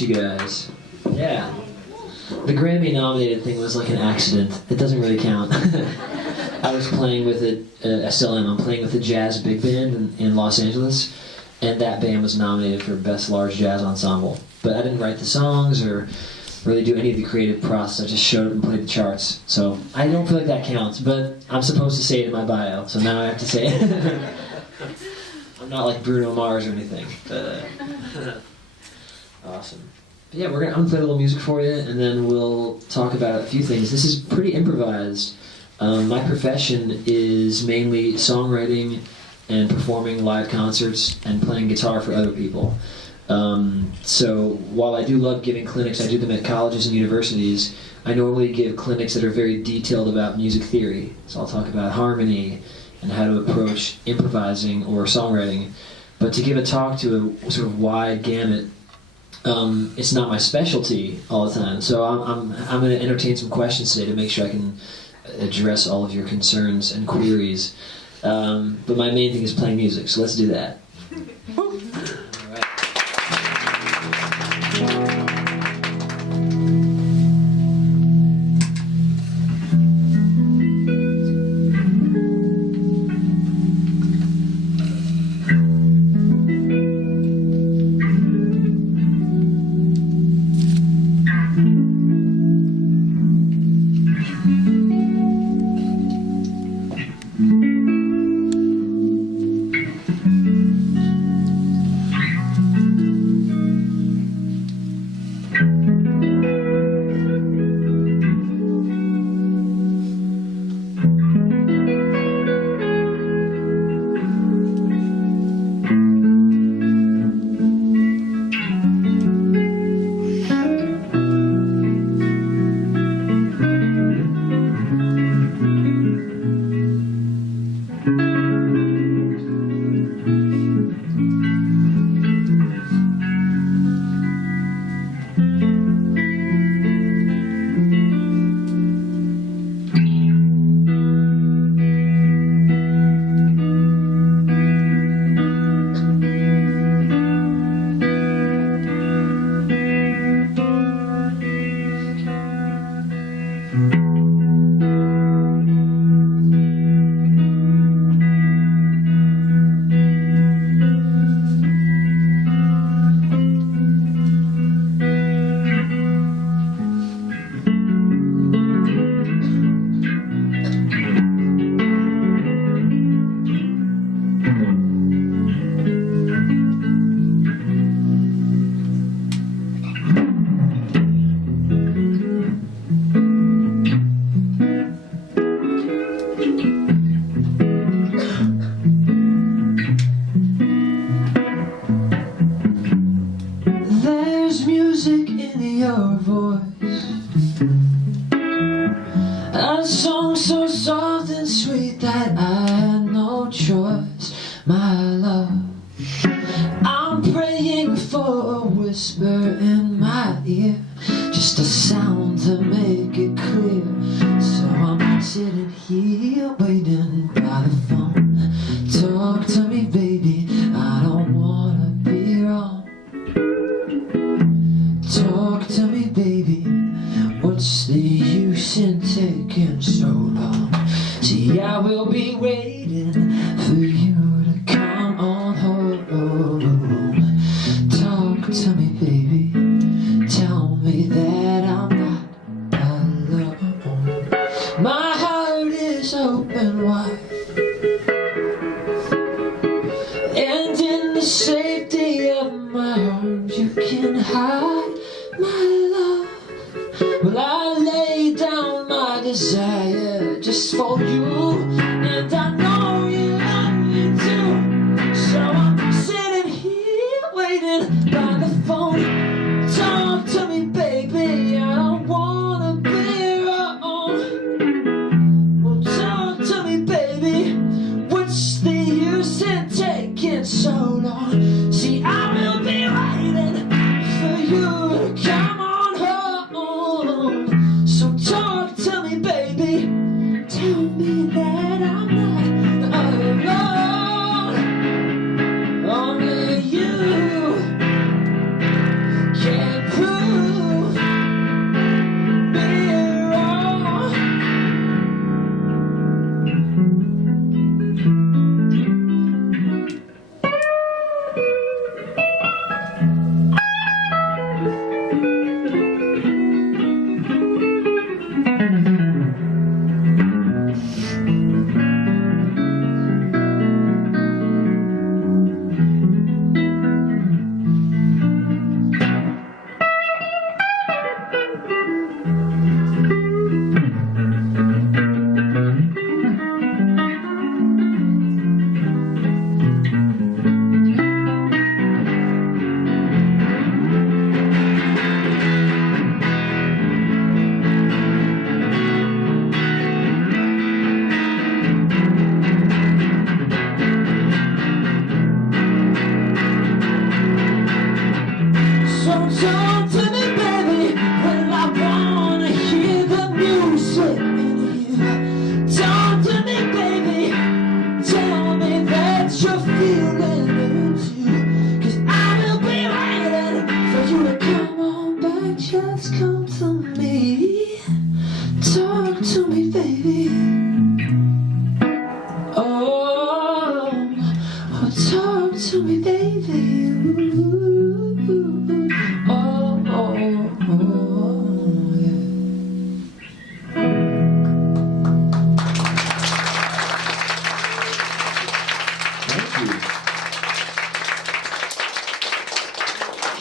meet you guys. Yeah. The Grammy nominated thing was like an accident. It doesn't really count. I was playing with I still am. I'm playing with a jazz big band in Los Angeles, and that band was nominated for Best Large Jazz Ensemble. But I didn't write the songs or really do any of the creative process. I just showed up and played the charts. So I don't feel like that counts, but I'm supposed to say it in my bio, so now I have to say it. I'm not like Bruno Mars or anything. But, awesome. But yeah, I'm gonna play a little music for you, and then we'll talk about a few things. This is pretty improvised. My profession is mainly songwriting and performing live concerts and playing guitar for other people. So while I do love giving clinics, I do them at colleges and universities, I normally give clinics that are very detailed about music theory. So I'll talk about harmony and how to approach improvising or songwriting. But to give a talk to a sort of wide gamut, it's not my specialty all the time. So I'm going to entertain some questions today to make sure I can address all of your concerns and queries. But my main thing is playing music, so let's do that. Tell me that I'm not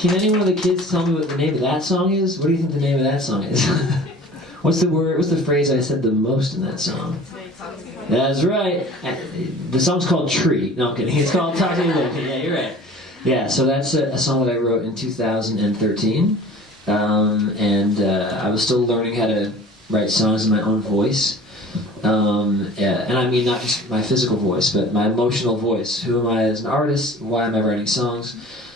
Can any one of the kids tell me what the name of that song is? What do you think the name of that song is? What's the phrase I said the most in that song? That's right. The song's called Tree. No, I'm kidding. It's called Talk to Me Later. Yeah, you're right. Yeah, so that's a song that I wrote in 2013. I was still learning how to write songs in my own voice. And I mean not just my physical voice, but my emotional voice. Who am I as an artist? Why am I writing songs?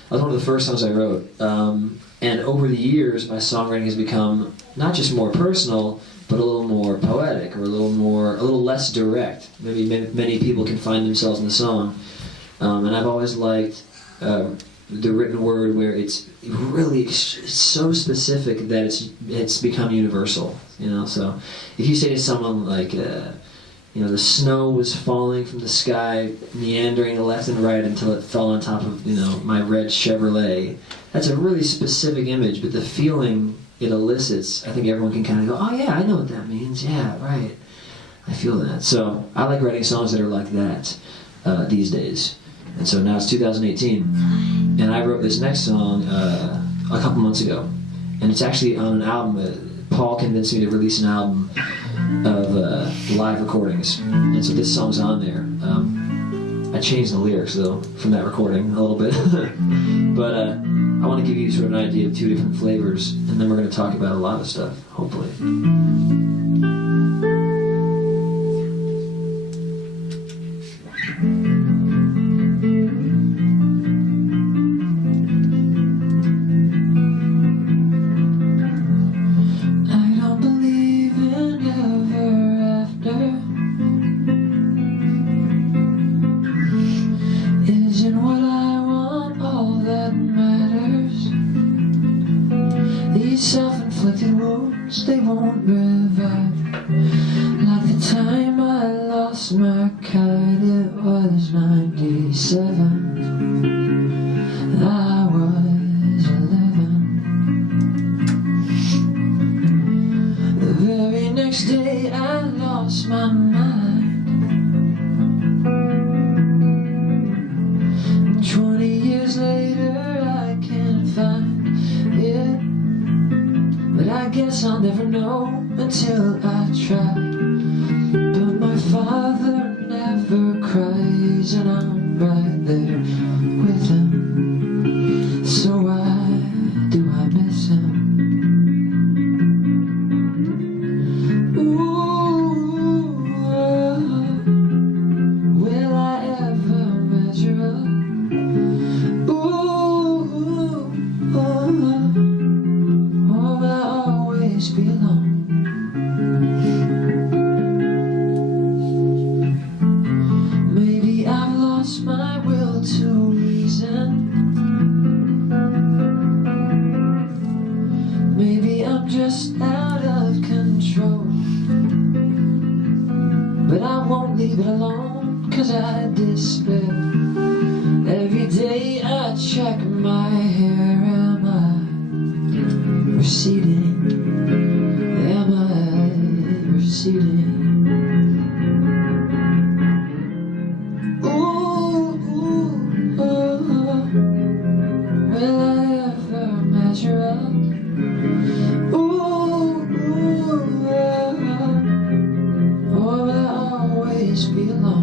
That was one of the first songs I wrote. And over the years, my songwriting has become not just more personal, but a little more poetic, or a little less direct. Maybe many people can find themselves in the song. And I've always liked the written word, where it's so specific that it's become universal. You know, so if you say to someone like, the snow was falling from the sky, meandering left and right until it fell on top of, my red Chevrolet. That's a really specific image, but the feeling it elicits, I think everyone can kind of go, oh yeah, I know what that means. Yeah, right. I feel that. So I like writing songs that are like that these days. And so now it's 2018, and I wrote this next song a couple months ago, and it's actually on an album. Paul convinced me to release an album of live recordings, and so this song's on there. I changed the lyrics though from that recording a little bit, but I want to give you sort of an idea of two different flavors, and then we're going to talk about a lot of stuff, hopefully. Self-inflicted wounds, they won't revive. Like the time I lost my kite, it was 97. I was 11. The very next day I lost my mind. 20 years later I can't find it, but I guess I'll never know until I try. But my father never cries, and I'm right there with him. So why do I miss him? Ooh, will I ever measure up? Be alone. Maybe I've lost my will to reason. Maybe I'm just out of control. But I won't leave it alone, 'cause I despair. Every day I check my hair. Am I receding? Am I receding? Ooh, will I ever measure up? Ooh, or will I always be alone?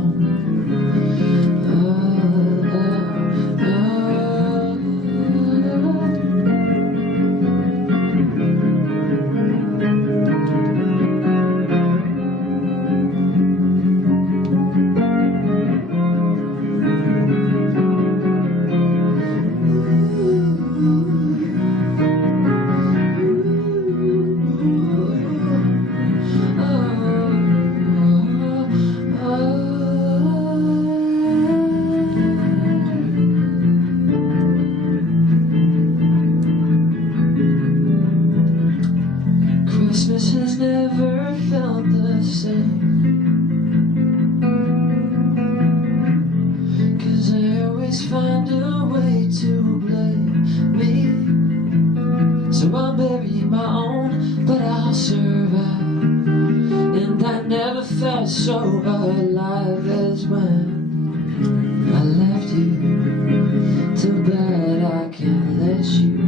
Christmas has never felt the same, 'cause I always find a way to blame me. So I'm burying my own, but I'll survive. And I never felt so alive as when I left you. Too bad I can't let you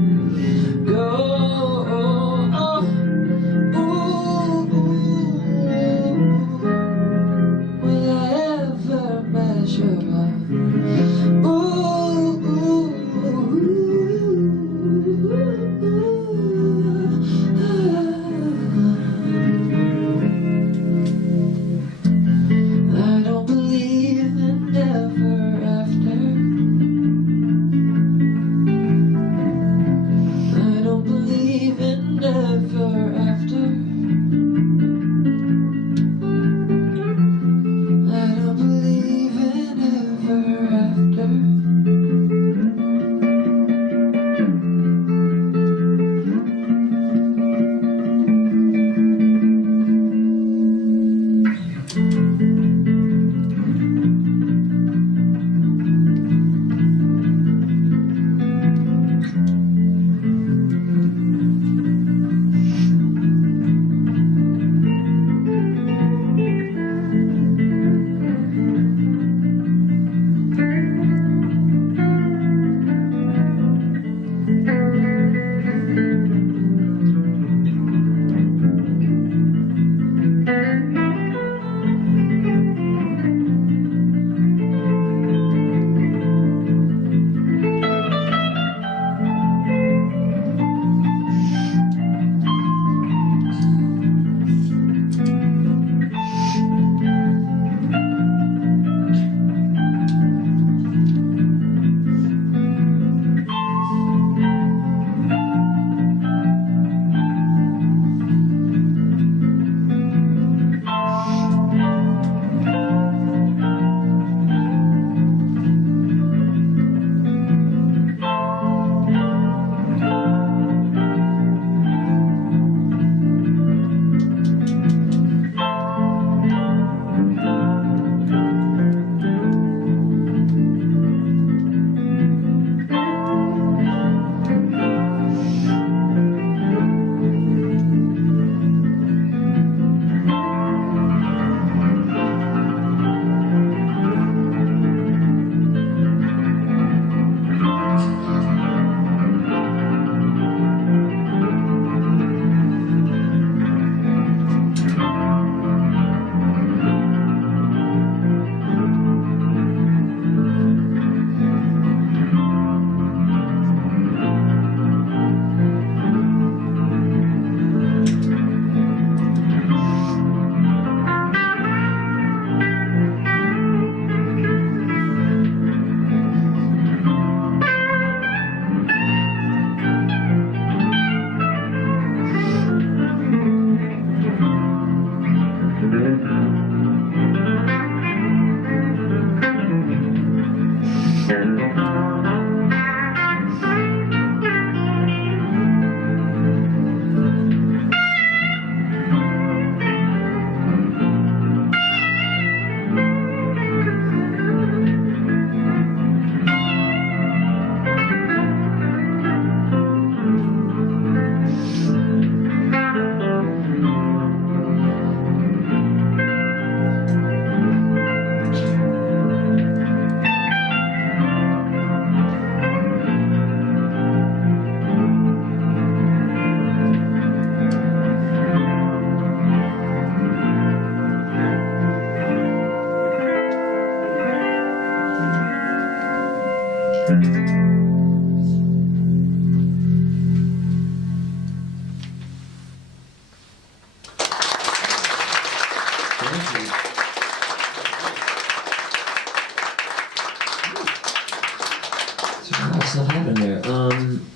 Stuff happened there.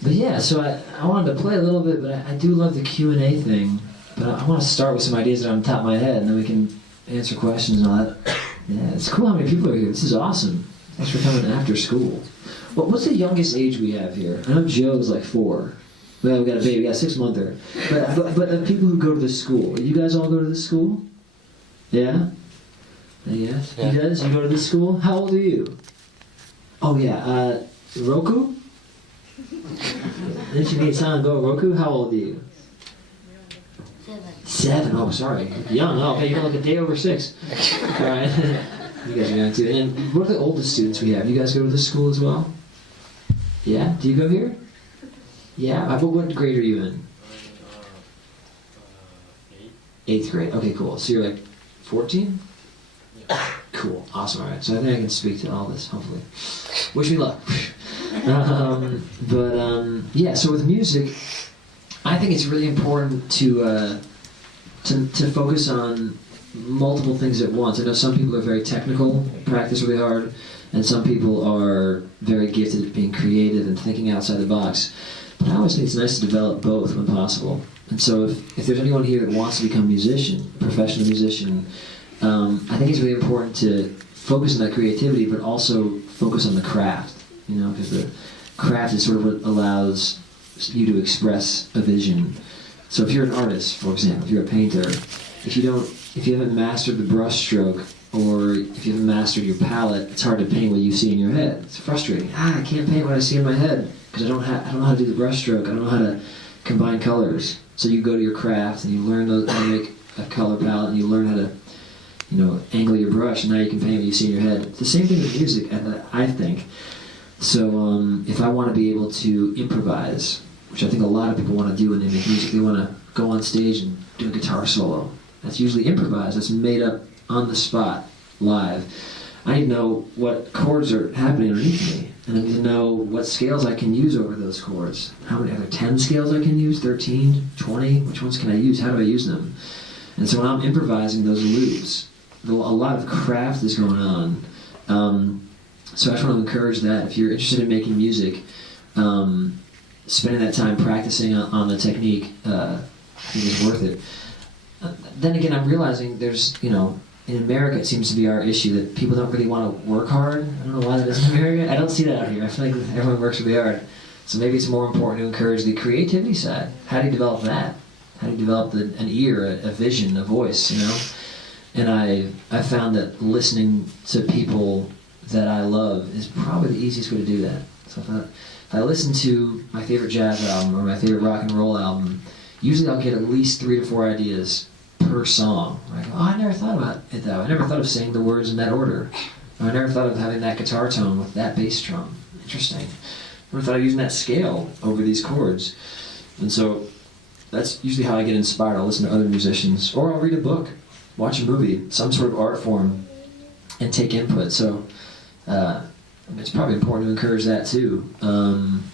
But yeah, so I wanted to play a little bit, but I do love the Q&A thing. But I want to start with some ideas that are on the top of my head, and then we can answer questions and all that. Yeah, it's cool how many people are here. This is awesome. Thanks for coming after school. What's the youngest age we have here? I know Joe's like 4. Well, we got a baby, we got a 6-monther. But the people who go to this school, you guys all go to this school? Yeah? Yes? Yeah. You guys, you go to this school? How old are you? Oh yeah, Roku? Didn't you meet Silent Go Roku? How old are you? 7. Oh, sorry. Young. Oh, okay, you're like a day over 6. All right. You guys are young too. And what are the oldest students we have? You guys go to this school as well? Yeah? Do you go here? Yeah? What grade are you in? 8th grade. Okay, cool. So you're like 14? Yeah. Cool. Awesome. All right. So I think I can speak to all this, hopefully. Wish me luck. Yeah, so with music, I think it's really important to focus on multiple things at once. I know some people are very technical, practice really hard, and some people are very gifted at being creative and thinking outside the box. But I always think it's nice to develop both when possible. And so if there's anyone here that wants to become a musician, a professional musician, I think it's really important to focus on that creativity, but also focus on the craft, because the craft is sort of what allows you to express a vision. So if you're an artist, for example, if you're a painter, if you haven't mastered the brush stroke, or if you haven't mastered your palette, it's hard to paint what you see in your head. It's frustrating. I can't paint what I see in my head because I don't know how to do the brush stroke. I don't know how to combine colors. So you go to your craft and you learn how to make a color palette, and you learn how to angle your brush, and now you can paint what you see in your head. It's the same thing with music, I think. So if I want to be able to improvise, which I think a lot of people want to do when they make music, they want to go on stage and do a guitar solo. That's usually improvised. That's made up on the spot, live. I need to know what chords are happening underneath me, and I need to know what scales I can use over those chords. How many? Are there 10 scales I can use? 13? 20? Which ones can I use? How do I use them? And so when I'm improvising those loops, a lot of craft is going on. So I just want to encourage that. If you're interested in making music, spending that time practicing on the technique, I think is worth it. Then again, I'm realizing there's, in America it seems to be our issue that people don't really want to work hard. I don't know why that is in America. I don't see that out here. I feel like everyone works really hard. So maybe it's more important to encourage the creativity side. How do you develop that? How do you develop an ear, a vision, a voice, And I found that listening to people that I love is probably the easiest way to do that. So if I listen to my favorite jazz album or my favorite rock and roll album, usually I'll get at least 3 to 4 ideas per song. Right? Oh, I never thought about it that way. I never thought of saying the words in that order. Or I never thought of having that guitar tone with that bass drum. Interesting. Never thought of using that scale over these chords. And so that's usually how I get inspired. I'll listen to other musicians, or I'll read a book, watch a movie, some sort of art form, and take input. So it's probably important to encourage that too,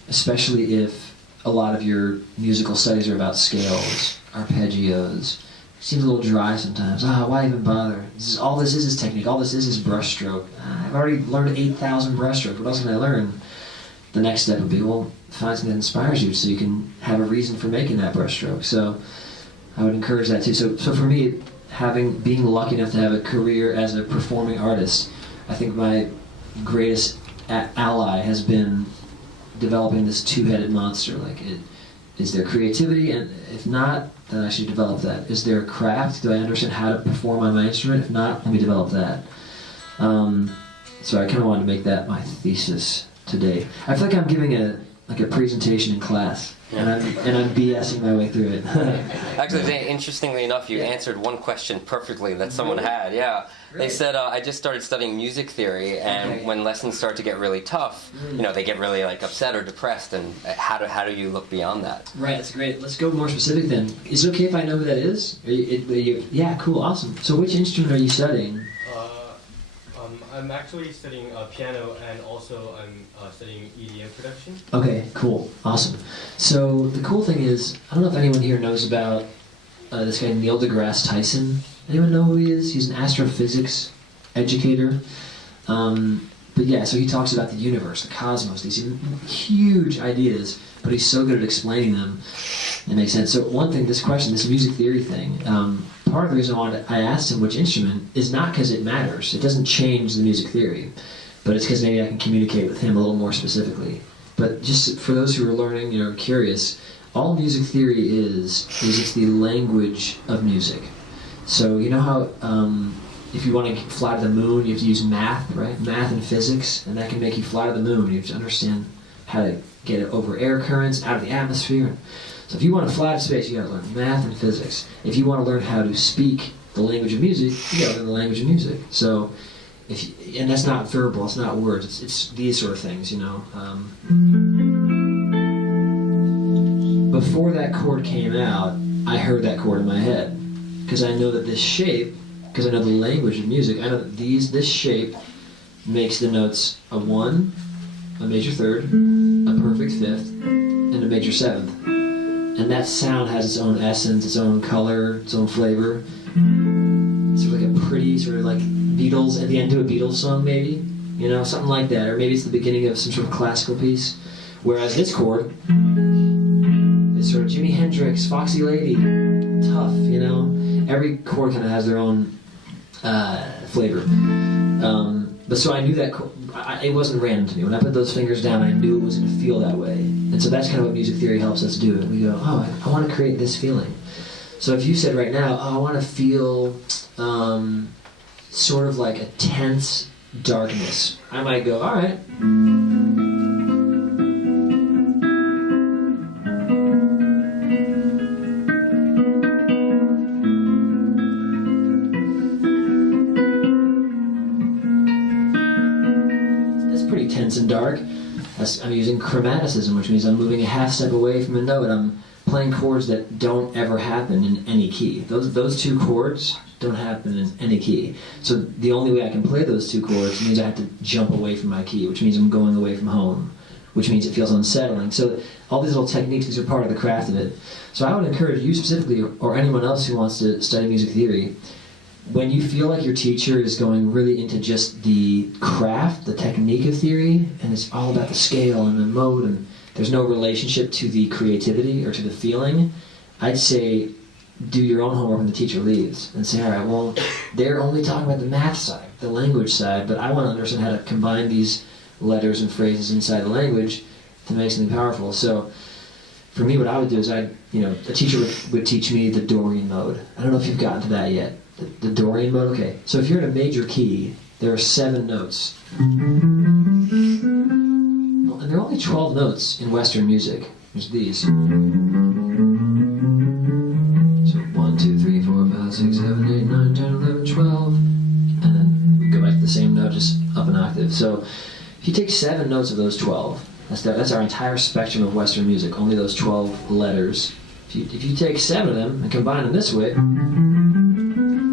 especially if a lot of your musical studies are about scales, arpeggios. It seems a little dry sometimes. Why even bother? All this is technique. All this is brushstroke. I've already learned 8,000 brushstrokes. What else can I learn? The next step would be, find something that inspires you so you can have a reason for making that brushstroke. So I would encourage that too. So for me, being lucky enough to have a career as a performing artist, I think my greatest ally has been developing this two-headed monster. Is there creativity? And if not, then I should develop that. Is there a craft? Do I understand how to perform on my instrument? If not, let me develop that. So I kind of wanted to make that my thesis today. I feel like I'm giving a presentation in class. And I'm BSing my way through it. Actually, interestingly enough, you answered one question perfectly that someone had. Yeah, really? They said I just started studying music theory, and when lessons start to get really tough, they get really upset or depressed. And how do you look beyond that? Right, that's great. Let's go more specific then. Is it okay if I know who that is? Yeah, cool, awesome. So which instrument are you studying? I'm actually studying piano, and also I'm studying EDM production. Okay, cool, awesome. So the cool thing is, I don't know if anyone here knows about this guy Neil deGrasse Tyson. Anyone know who he is? He's an astrophysics educator. But yeah, so he talks about the universe, the cosmos, these huge ideas, but he's so good at explaining them. It makes sense. So one thing, this music theory thing, part of the reason I asked him which instrument is not because it matters. It doesn't change the music theory, but it's because maybe I can communicate with him a little more specifically. But just for those who are learning, curious, all music theory is it's the language of music. So you know how if you want to fly to the moon, you have to use math, right? Math and physics, and that can make you fly to the moon. You have to understand how to get it over air currents, out of the atmosphere. So if you want to fly to space, you got to learn math and physics. If you want to learn how to speak the language of music, you got to learn the language of music. So, and that's not verbal, it's not words, it's these sort of things, Before that chord came out, I heard that chord in my head, because I know that this shape, because I know the language of music, I know that this shape makes the notes a 1, a major 3rd, a perfect 5th, and a major 7th. And that sound has its own essence, its own color, its own flavor. Sort of like a pretty, sort of like Beatles, at the end of a Beatles song maybe, something like that. Or maybe it's the beginning of some sort of classical piece. Whereas this chord is sort of Jimi Hendrix, Foxy Lady, tough, Every chord kind of has their own flavor. But so I knew that it wasn't random to me. When I put those fingers down, I knew it was going to feel that way. And so that's kind of what music theory helps us do. We go, I want to create this feeling. So if you said right now, I want to feel sort of like a tense darkness, I might go, all right. Tense and dark. I'm using chromaticism, which means I'm moving a half step away from a note. I'm playing chords that don't ever happen in any key. Those two chords don't happen in any key. So the only way I can play those two chords means I have to jump away from my key, which means I'm going away from home, which means it feels unsettling. So all these little techniques, these are part of the craft of it. So I would encourage you specifically, or anyone else who wants to study music theory, when you feel like your teacher is going really into just the craft, the technique of theory, and it's all about the scale and the mode, and there's no relationship to the creativity or to the feeling, I'd say do your own homework when the teacher leaves and say, all right, well, they're only talking about the math side, the language side, but I want to understand how to combine these letters and phrases inside the language to make something powerful. So for me, what I would do is the teacher would teach me the Dorian mode. I don't know if you've gotten to that yet. The Dorian mode? Okay. So if you're in a major key, there are 7 notes. Well, and there are only 12 notes in Western music. There's these. So 1, 2, 3, 4, 5, 6, 7, 8, 9, 10, 11, 12. And then we go back to the same note, just up an octave. So if you take 7 notes of those 12, that's our entire spectrum of Western music, only those 12 letters. If you take 7 of them and combine them this way,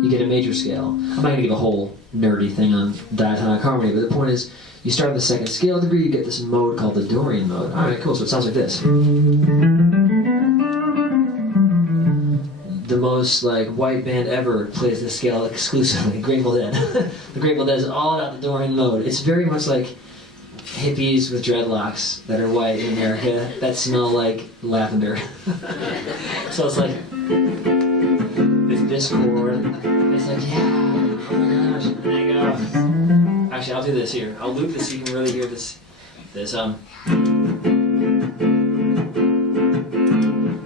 you get a major scale. I'm not going to give a whole nerdy thing on diatonic harmony, but the point is, you start at the 2nd scale degree, you get this mode called the Dorian mode. Alright, cool, so it sounds like this. The most white band ever plays this scale exclusively, Grateful Dead. The Grateful Dead is all about the Dorian mode. It's very much like hippies with dreadlocks that are white in America that smell like lavender. So it's like this chord, it's like, yeah, oh my gosh, and there you go. Actually, I'll do this here. I'll loop this so you can really hear this. So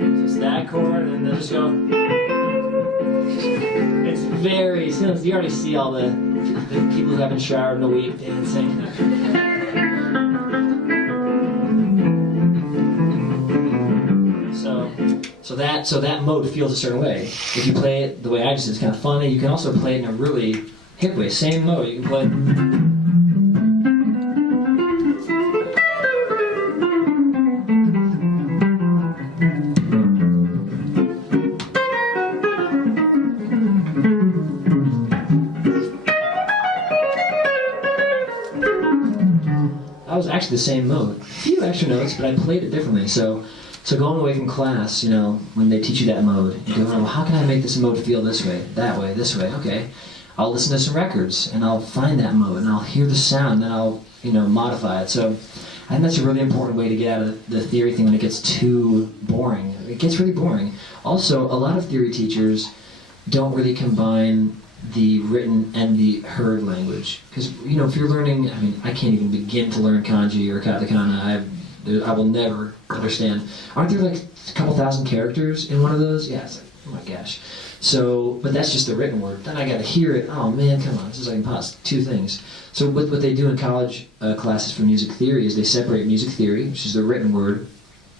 it's that chord, and then just go. It's very, you already see all the people who haven't showered in a week dancing. So that mode feels a certain way. If you play it the way I just did, it's kind of funny. You can also play it in a really hip way. Same mode. You can play. was actually the same mode. A few extra notes, but I played it differently. So going away from class, when they teach you that mode, you go, well, how can I make this mode feel this way, this way? Okay, I'll listen to some records, and I'll find that mode, and I'll hear the sound, and I'll, modify it. So I think that's a really important way to get out of the theory thing when it gets too boring. It gets really boring. Also, a lot of theory teachers don't really combine the written and the heard language. Because, if you're learning, I can't even begin to learn kanji or katakana. I will never understand. Aren't there like a couple thousand characters in one of those? Yeah, it's like, oh my gosh. So, but that's just the written word. Then I gotta hear it. Oh man, come on, this is like impossible. Two things. So what they do in college classes for music theory is they separate music theory, which is the written word.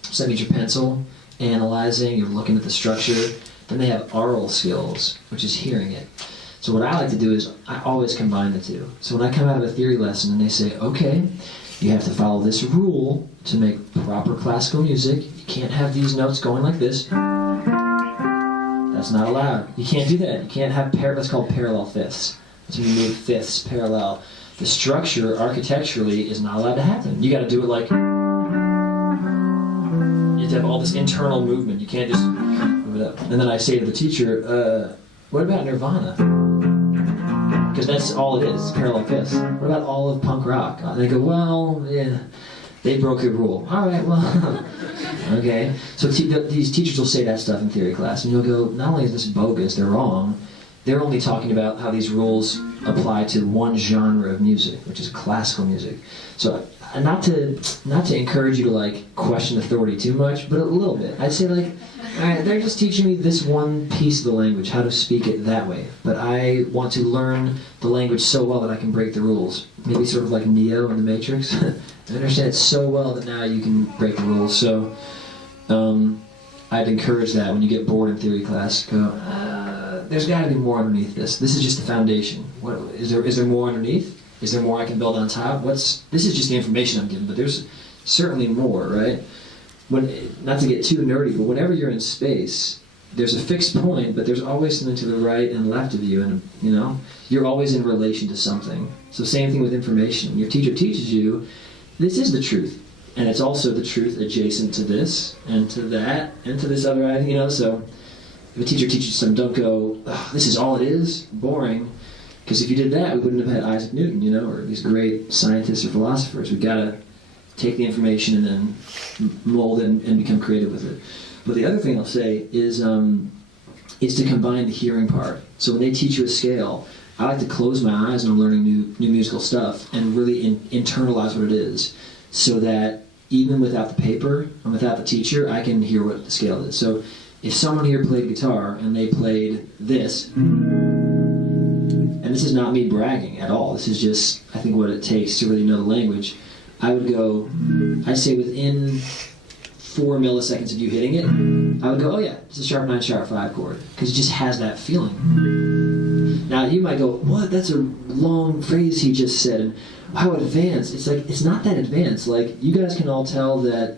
So that means your pencil, analyzing, you're looking at the structure. Then they have aural skills, which is hearing it. So what I like to do is I always combine the two. So when I come out of a theory lesson and they say, okay, you have to follow this rule to make proper classical music. You can't have these notes going like this. That's not allowed. You can't do that. You can't have that's called parallel fifths. That's when you move fifths parallel. The structure, architecturally, is not allowed to happen. You got to do it like... You have to have all this internal movement. You can't just move it up. And then I say to the teacher, what about Nirvana? Because that's all it is, parallel fifths. What about all of punk rock? And they go, well, yeah, they broke the rule. All right, well, okay. So these teachers will say that stuff in theory class, and you'll go, not only is this bogus, they're wrong, they're only talking about how these rules apply to one genre of music, which is classical music. So not to encourage you to like question authority too much, but a little bit. I'd say like, all right, they're just teaching me this one piece of the language, how to speak it that way. But I want to learn the language so well that I can break the rules. Maybe sort of like Neo in the Matrix. I understand it so well that now you can break the rules. So I'd encourage that when you get bored in theory class, go, there's got to be more underneath this. This is just the foundation. What is there more underneath? Is there more I can build on top? This is just the information I'm given, but there's certainly more, right? Not to get too nerdy, but whenever you're in space, there's a fixed point, but there's always something to the right and left of you, and you're always in relation to something. So same thing with information. Your teacher teaches you, this is the truth, and it's also the truth adjacent to this, and to that, and to this other item, so if a teacher teaches you something, don't go, oh, this is all it is, boring, because if you did that, we wouldn't have had Isaac Newton, or these great scientists or philosophers. We've got to take the information and then mold it and become creative with it. But the other thing I'll say is to combine the hearing part. So when they teach you a scale, I like to close my eyes when I'm learning new musical stuff and really internalize what it is, so that even without the paper and without the teacher, I can hear what the scale is. So if someone here played guitar and they played this, and this is not me bragging at all, this is just, I think, what it takes to really know the language, I'd say within 4 milliseconds of you hitting it, I would go, oh yeah, it's a sharp 9, sharp 5 chord, because it just has that feeling. Now you might go, what, that's a long phrase he just said, and how advanced. It's like, it's not that advanced. Like, you guys can all tell that,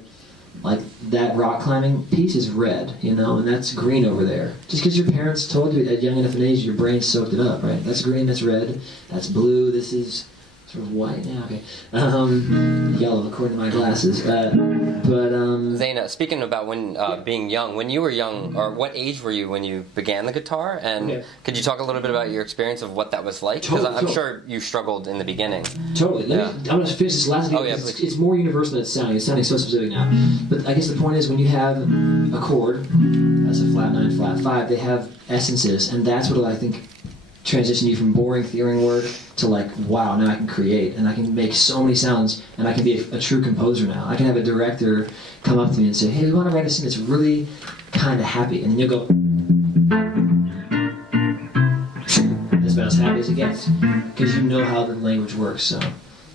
like, that rock climbing piece is red, and that's green over there. Just because your parents told you at young enough an age, your brain soaked it up, right? That's green, that's red, that's blue, this is sort of white now, okay. Yellow, according to my glasses. Zane, speaking about when being young, when you were young, or what age were you when you began the guitar? And could you talk a little bit about your experience of what that was like? Because I'm sure you struggled in the beginning. Totally. I'm going to finish this last thing. It's more universal than it's sounding. It's sounding so specific now. But I guess the point is, when you have a chord, that's a flat 9, flat 5, they have essences, and that's what I think transition you from boring theory work to like, wow, now I can create, and I can make so many sounds, and I can be a true composer now. I can have a director come up to me and say, hey, we want to write a scene that's really kind of happy, and then you'll go, that's about as happy as it gets, because you know how the language works. So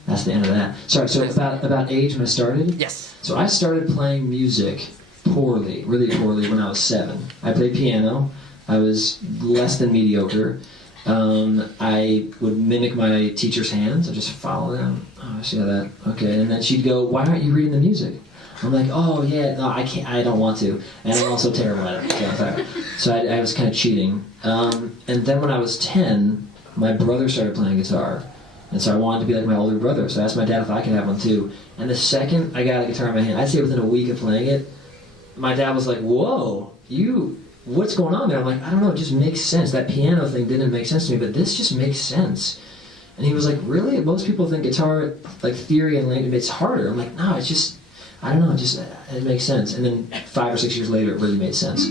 that's the end of that. Sorry, so about age when I started? Yes. So I started playing music poorly, really poorly, when I was 7. I played piano. I was less than mediocre. I would mimic my teacher's hands. I'd just follow them. Oh, I see how that. Okay, and then she'd go, "Why aren't you reading the music?" I'm like, "Oh yeah, no, I can't. I don't want to." And I'm also terrible at it. So I was kind of cheating. And then when I was 10, my brother started playing guitar, And so I wanted to be like my older brother, so I asked my dad if I could have one too. And the second I got a guitar in my hand, I'd say within a week of playing it, my dad was like, whoa, what's going on there? I'm like, I don't know, it just makes sense. That piano thing didn't make sense to me, but this just makes sense. And he was like, really? Most people think guitar, like theory and language, it's harder. I'm like, no, it's just, I don't know, it makes sense. And then 5 or 6 years later, it really made sense.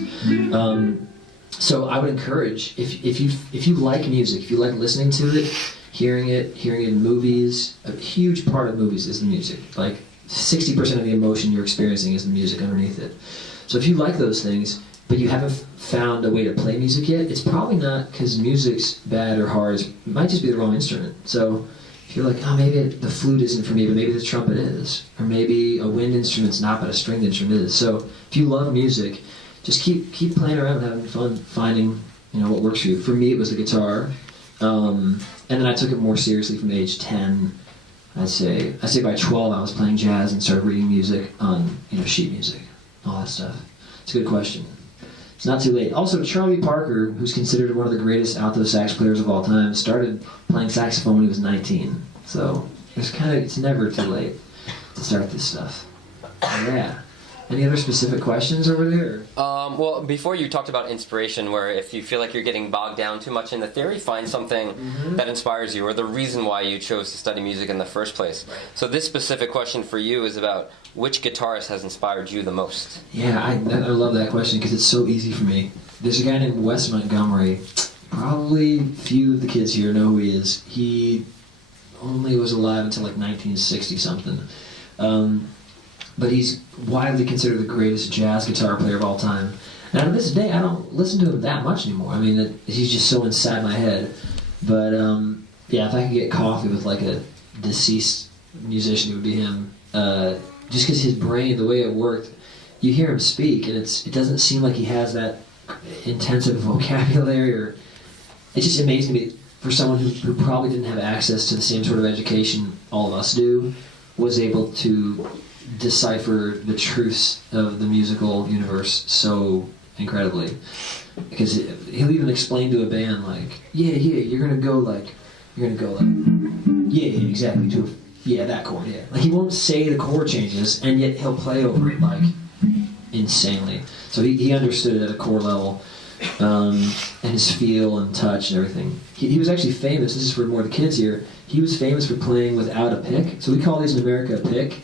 So I would encourage, if you like music, if you like listening to it, hearing it in movies, a huge part of movies is the music. Like 60% of the emotion you're experiencing is the music underneath it. So if you like those things, but you haven't found a way to play music yet, it's probably not because music's bad or hard. It might just be the wrong instrument. So if you're like, oh, maybe the flute isn't for me, but maybe the trumpet is. Or maybe a wind instrument's not, but a stringed instrument is. So if you love music, just keep playing around, having fun, finding what works for you. For me, it was the guitar. And then I took it more seriously from age 10. I'd say by 12 I was playing jazz and started reading music on sheet music, all that stuff. It's a good question. It's not too late. Also, Charlie Parker, who's considered one of the greatest alto sax players of all time, started playing saxophone when he was 19. So it's never too late to start this stuff. Yeah. Any other specific questions over there? Well, before you talked about inspiration, where if you feel like you're getting bogged down too much in the theory, find something that inspires you, or the reason why you chose to study music in the first place. Right. So this specific question for you is about which guitarist has inspired you the most? Yeah, I love that question because it's so easy for me. There's a guy named Wes Montgomery. Probably few of the kids here know who he is. He only was alive until like 1960-something. But he's widely considered the greatest jazz guitar player of all time. Now to this day, I don't listen to him that much anymore. I mean, he's just so inside my head. But yeah, if I could get coffee with like a deceased musician, it would be him. Just because his brain, the way it worked, you hear him speak, and it doesn't seem like he has that intensive vocabulary. Or it's just amazing to me for someone who probably didn't have access to the same sort of education all of us do, was able to decipher the truths of the musical universe so incredibly. Because he'll even explain to a band like, yeah, you're gonna go like, yeah, exactly, that chord, yeah. Like he won't say the chord changes, and yet he'll play over it like insanely. So he understood it at a core level, and his feel and touch and everything. He was actually famous. This is for more of the kids here. He was famous for playing without a pick. So we call these in America a pick.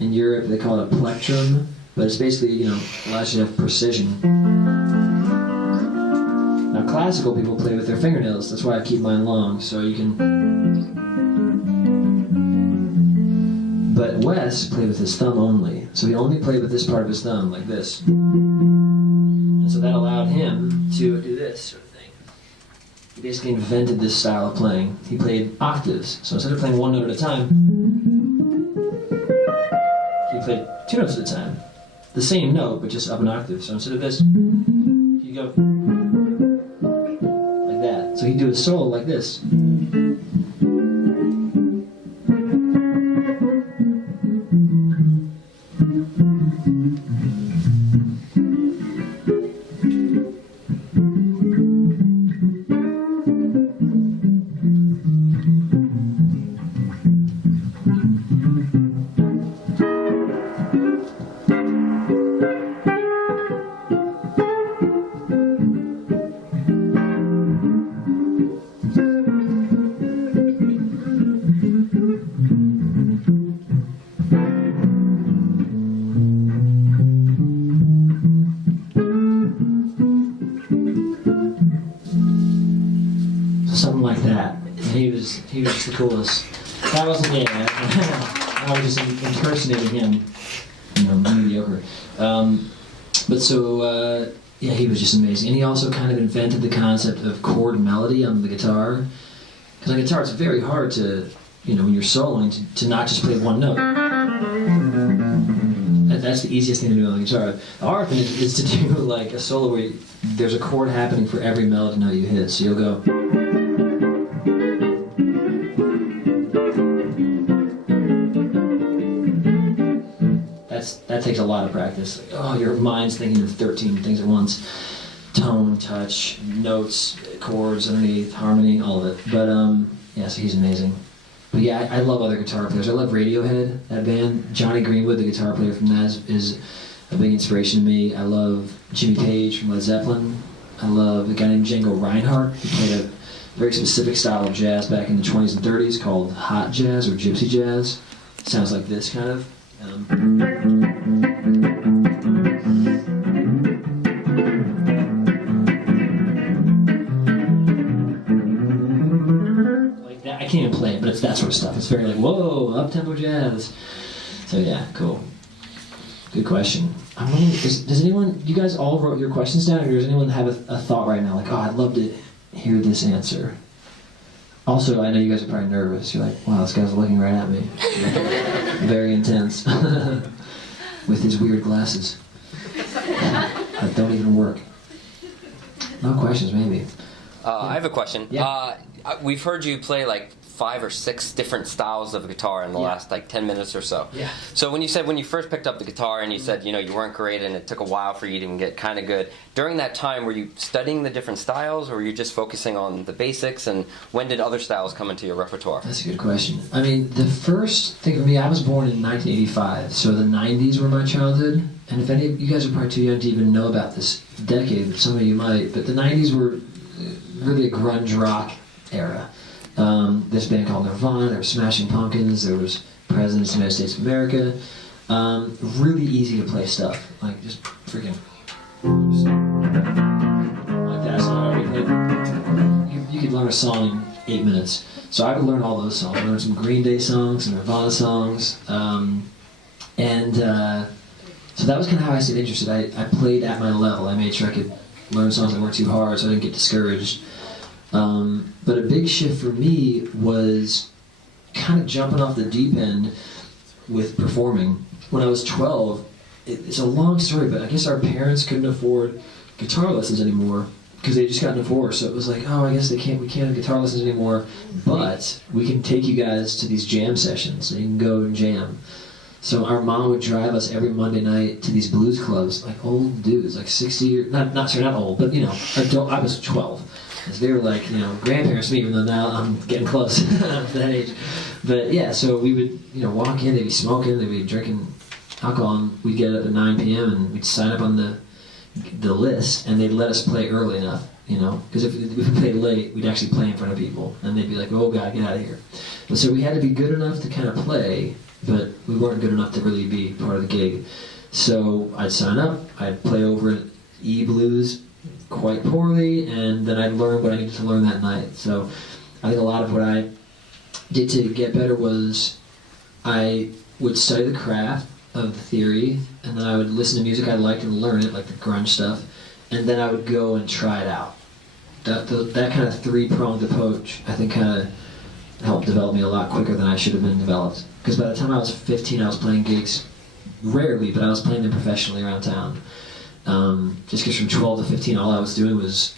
In Europe, they call it a plectrum, but it's basically, allows you to have precision. Now, classical people play with their fingernails. That's why I keep mine long, so you can. But Wes played with his thumb only, so he only played with this part of his thumb, like this. And so that allowed him to do this sort of thing. He basically invented this style of playing. He played octaves, so instead of playing one note at a time, he played 2 notes at a time. The same note, but just up an octave. So instead of this, you go like that. So he'd do a solo like this. He was just the coolest. That wasn't I was just impersonating him. Mediocre. But so, he was just amazing. And he also kind of invented the concept of chord melody on the guitar. Because on guitar, it's very hard to, when you're soloing, to not just play one note. That's the easiest thing to do on the guitar. The hard thing is to do like a solo where there's a chord happening for every melody note you hit. So you'll go. That takes a lot of practice. Your mind's thinking of 13 things at once. Tone, touch, notes, chords underneath, harmony, all of it. But, so he's amazing. But yeah, I love other guitar players. I love Radiohead, that band. Johnny Greenwood, the guitar player from that, is a big inspiration to me. I love Jimmy Page from Led Zeppelin. I love a guy named Django Reinhardt, who played a very specific style of jazz back in the 20s and 30s called hot jazz or gypsy jazz. Sounds like this kind of. Like that, I can't even play it, but it's that sort of stuff. It's very like, whoa, up-tempo jazz. So yeah, cool. Good question. I'm wondering, does anyone, you guys all wrote your questions down, or does anyone have a thought right now, like, oh, I'd love to hear this answer? Also, I know you guys are probably nervous. You're like, wow, this guy's looking right at me. Very intense. With his weird glasses. That don't even work. No questions, maybe. I have a question. Yeah. We've heard you play like 5 or 6 different styles of guitar in the last like 10 minutes or so. Yeah. So when you first picked up the guitar and you said, you know, you weren't great and it took a while for you to get kind of good, during that time were you studying the different styles, or were you just focusing on the basics, and when did other styles come into your repertoire? That's a good question. I mean, the first thing for me, I was born in 1985, so the 90s were my childhood, and if any of you guys are probably too young to even know about this decade, but some of you might, but the 90s were really a grunge rock era. This band called Nirvana, there was Smashing Pumpkins, there was Presidents of the United States of America. Really easy to play stuff, like just freaking like that song I already played. You could learn a song in 8 minutes. So I could learn all those songs. I learned some Green Day songs, some Nirvana songs, so that was kind of how I stayed interested. I played at my level. I made sure I could learn songs that weren't too hard, so I didn't get discouraged. But a big shift for me was kind of jumping off the deep end with performing. When I was 12, it's a long story, but I guess our parents couldn't afford guitar lessons anymore because they just got divorced. So it was like, oh, I guess we can't have guitar lessons anymore, but we can take you guys to these jam sessions and you can go and jam. So our mom would drive us every Monday night to these blues clubs, like old dudes, like 60 or not old, but you know, I was 12. They were like, you know, grandparents to me, even though now I'm getting close to that age. But yeah, so we would, you know, walk in, they'd be smoking, they'd be drinking alcohol, and we'd get up at 9 p.m. and we'd sign up on the list, and they'd let us play early enough, you know, because if we played late, we'd actually play in front of people, and they'd be like, oh God, get out of here. But so we had to be good enough to kind of play, but we weren't good enough to really be part of the gig. So I'd sign up, I'd play over at E-Blues, quite poorly, and then I'd learn what I needed to learn that night. So I think a lot of what I did to get better was I would study the craft of the theory, and then I would listen to music I liked and learn it, like the grunge stuff, and then I would go and try it out. That kind of three-pronged approach, I think, kind of helped develop me a lot quicker than I should have been developed. Because by the time I was 15, I was playing gigs rarely, but I was playing them professionally around town. Just because from 12 to 15, all I was doing was,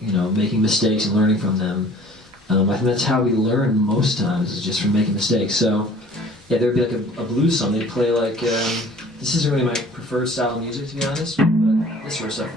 you know, making mistakes and learning from them. I think that's how we learn most times, is just from making mistakes. So, yeah, there would be like a blues song. They'd play like, this isn't really my preferred style of music, to be honest, but this sort of stuff.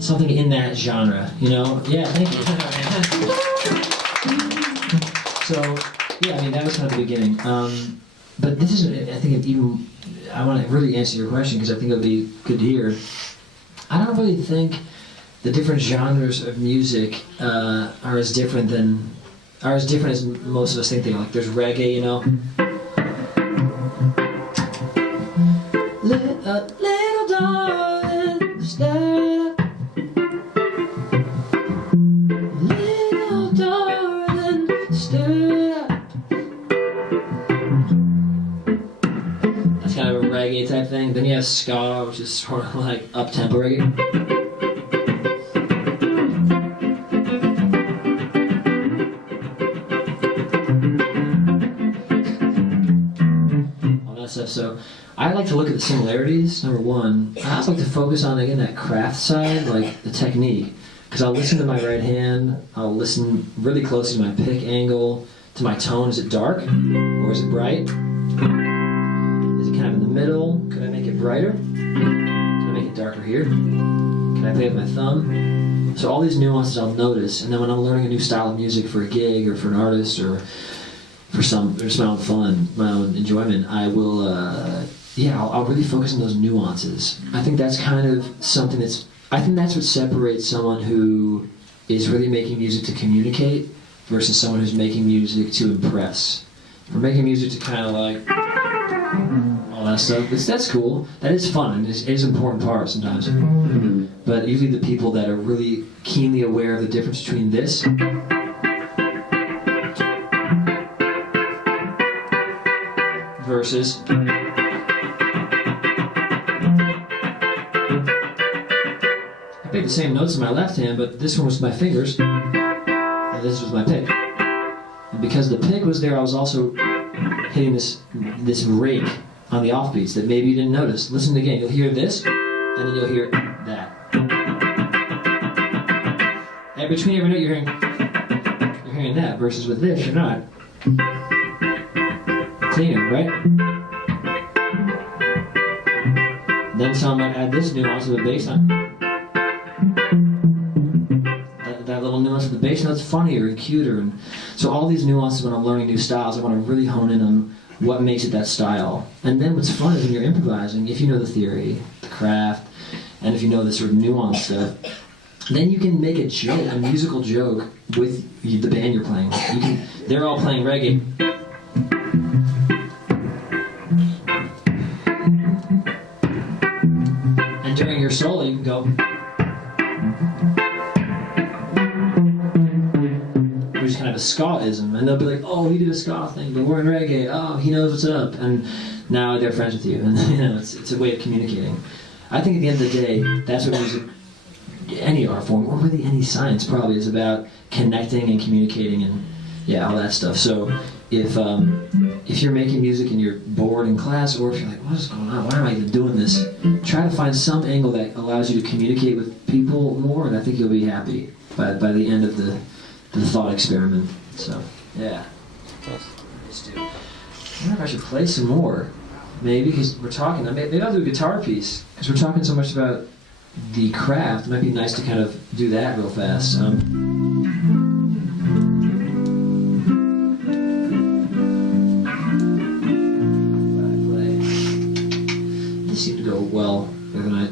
Something in that genre, you know? Yeah, thank you. So, yeah, I mean, that was kind of the beginning. but this is, I think, I want to really answer your question because I think it'll be good to hear. I don't really think the different genres of music are as different as most of us think they are. Like there's reggae, you know. Little darling, stay up. Little darling, stay up. That's kind of a reggae type thing. Then you have ska, which is sort of like up-tempo reggae. So I like to look at the similarities, number one. I also like to focus on, again, that craft side, like the technique. Because I'll listen to my right hand, I'll listen really closely to my pick angle, to my tone. Is it dark or is it bright? Is it kind of in the middle? Could I make it brighter? Can I make it darker here? Can I play with my thumb? So all these nuances I'll notice, and then when I'm learning a new style of music for a gig or for an artist or for just my own fun, my own enjoyment, I will, I'll really focus on those nuances. I think that's kind of something I think that's what separates someone who is really making music to communicate versus someone who's making music to impress. If we're making music to kind of like, all that stuff, that's cool. That is fun, and it is an important part sometimes. But usually the people that are really keenly aware of the difference between this versus I played the same notes in my left hand, but this one was my fingers, and this was my pick. And because the pick was there, I was also hitting this rake on the offbeats that maybe you didn't notice. Listen again, you'll hear this, and then you'll hear that. And between every note you're hearing that, versus with this, you're not. Cleaner, right? Then some might add this nuance of the bass line. That little nuance of the bass note's funnier and cuter. And so all these nuances, when I'm learning new styles, I want to really hone in on what makes it that style. And then what's fun is when you're improvising, if you know the theory, the craft, and if you know the sort of nuance stuff, then you can make a joke, a musical joke with the band you're playing. They're all playing reggae. And during your solo, you can go, which is kind of a ska-ism, and they'll be like, oh, he did a ska thing, but we're in reggae, oh, he knows what's up, and now they're friends with you, and it's a way of communicating. I think at the end of the day, that's what music, any art form, or really any science probably, is about connecting and communicating and all that stuff. So if you're making music and you're bored in class, or if you're like, what is going on, why am I even doing this, try to find some angle that allows you to communicate with people more, and I think you'll be happy by the end of the thought experiment. So, yeah. Let's do. I wonder if I should play some more. Maybe, because we're talking, maybe I'll do a guitar piece, because we're talking so much about the craft. It might be nice to kind of do that real fast. This seemed to go well the other night.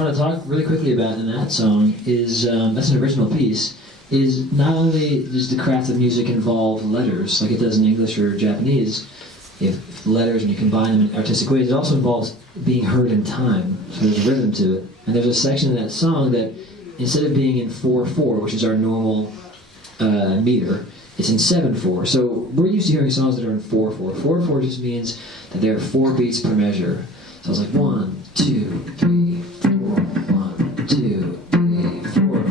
fun to talk really quickly about in that song is, that's an original piece, is not only does the craft of music involve letters, like it does in English or Japanese, if letters and you combine them in artistic ways, it also involves being heard in time, so there's a rhythm to it. And there's a section in that song that, instead of being in 4/4, which is our normal meter, it's in 7/4. So we're used to hearing songs that are in 4/4. 4/4 just means that there are 4 beats per measure. So it's like 1, 2, 3, 4, 1, 2, 3, 4.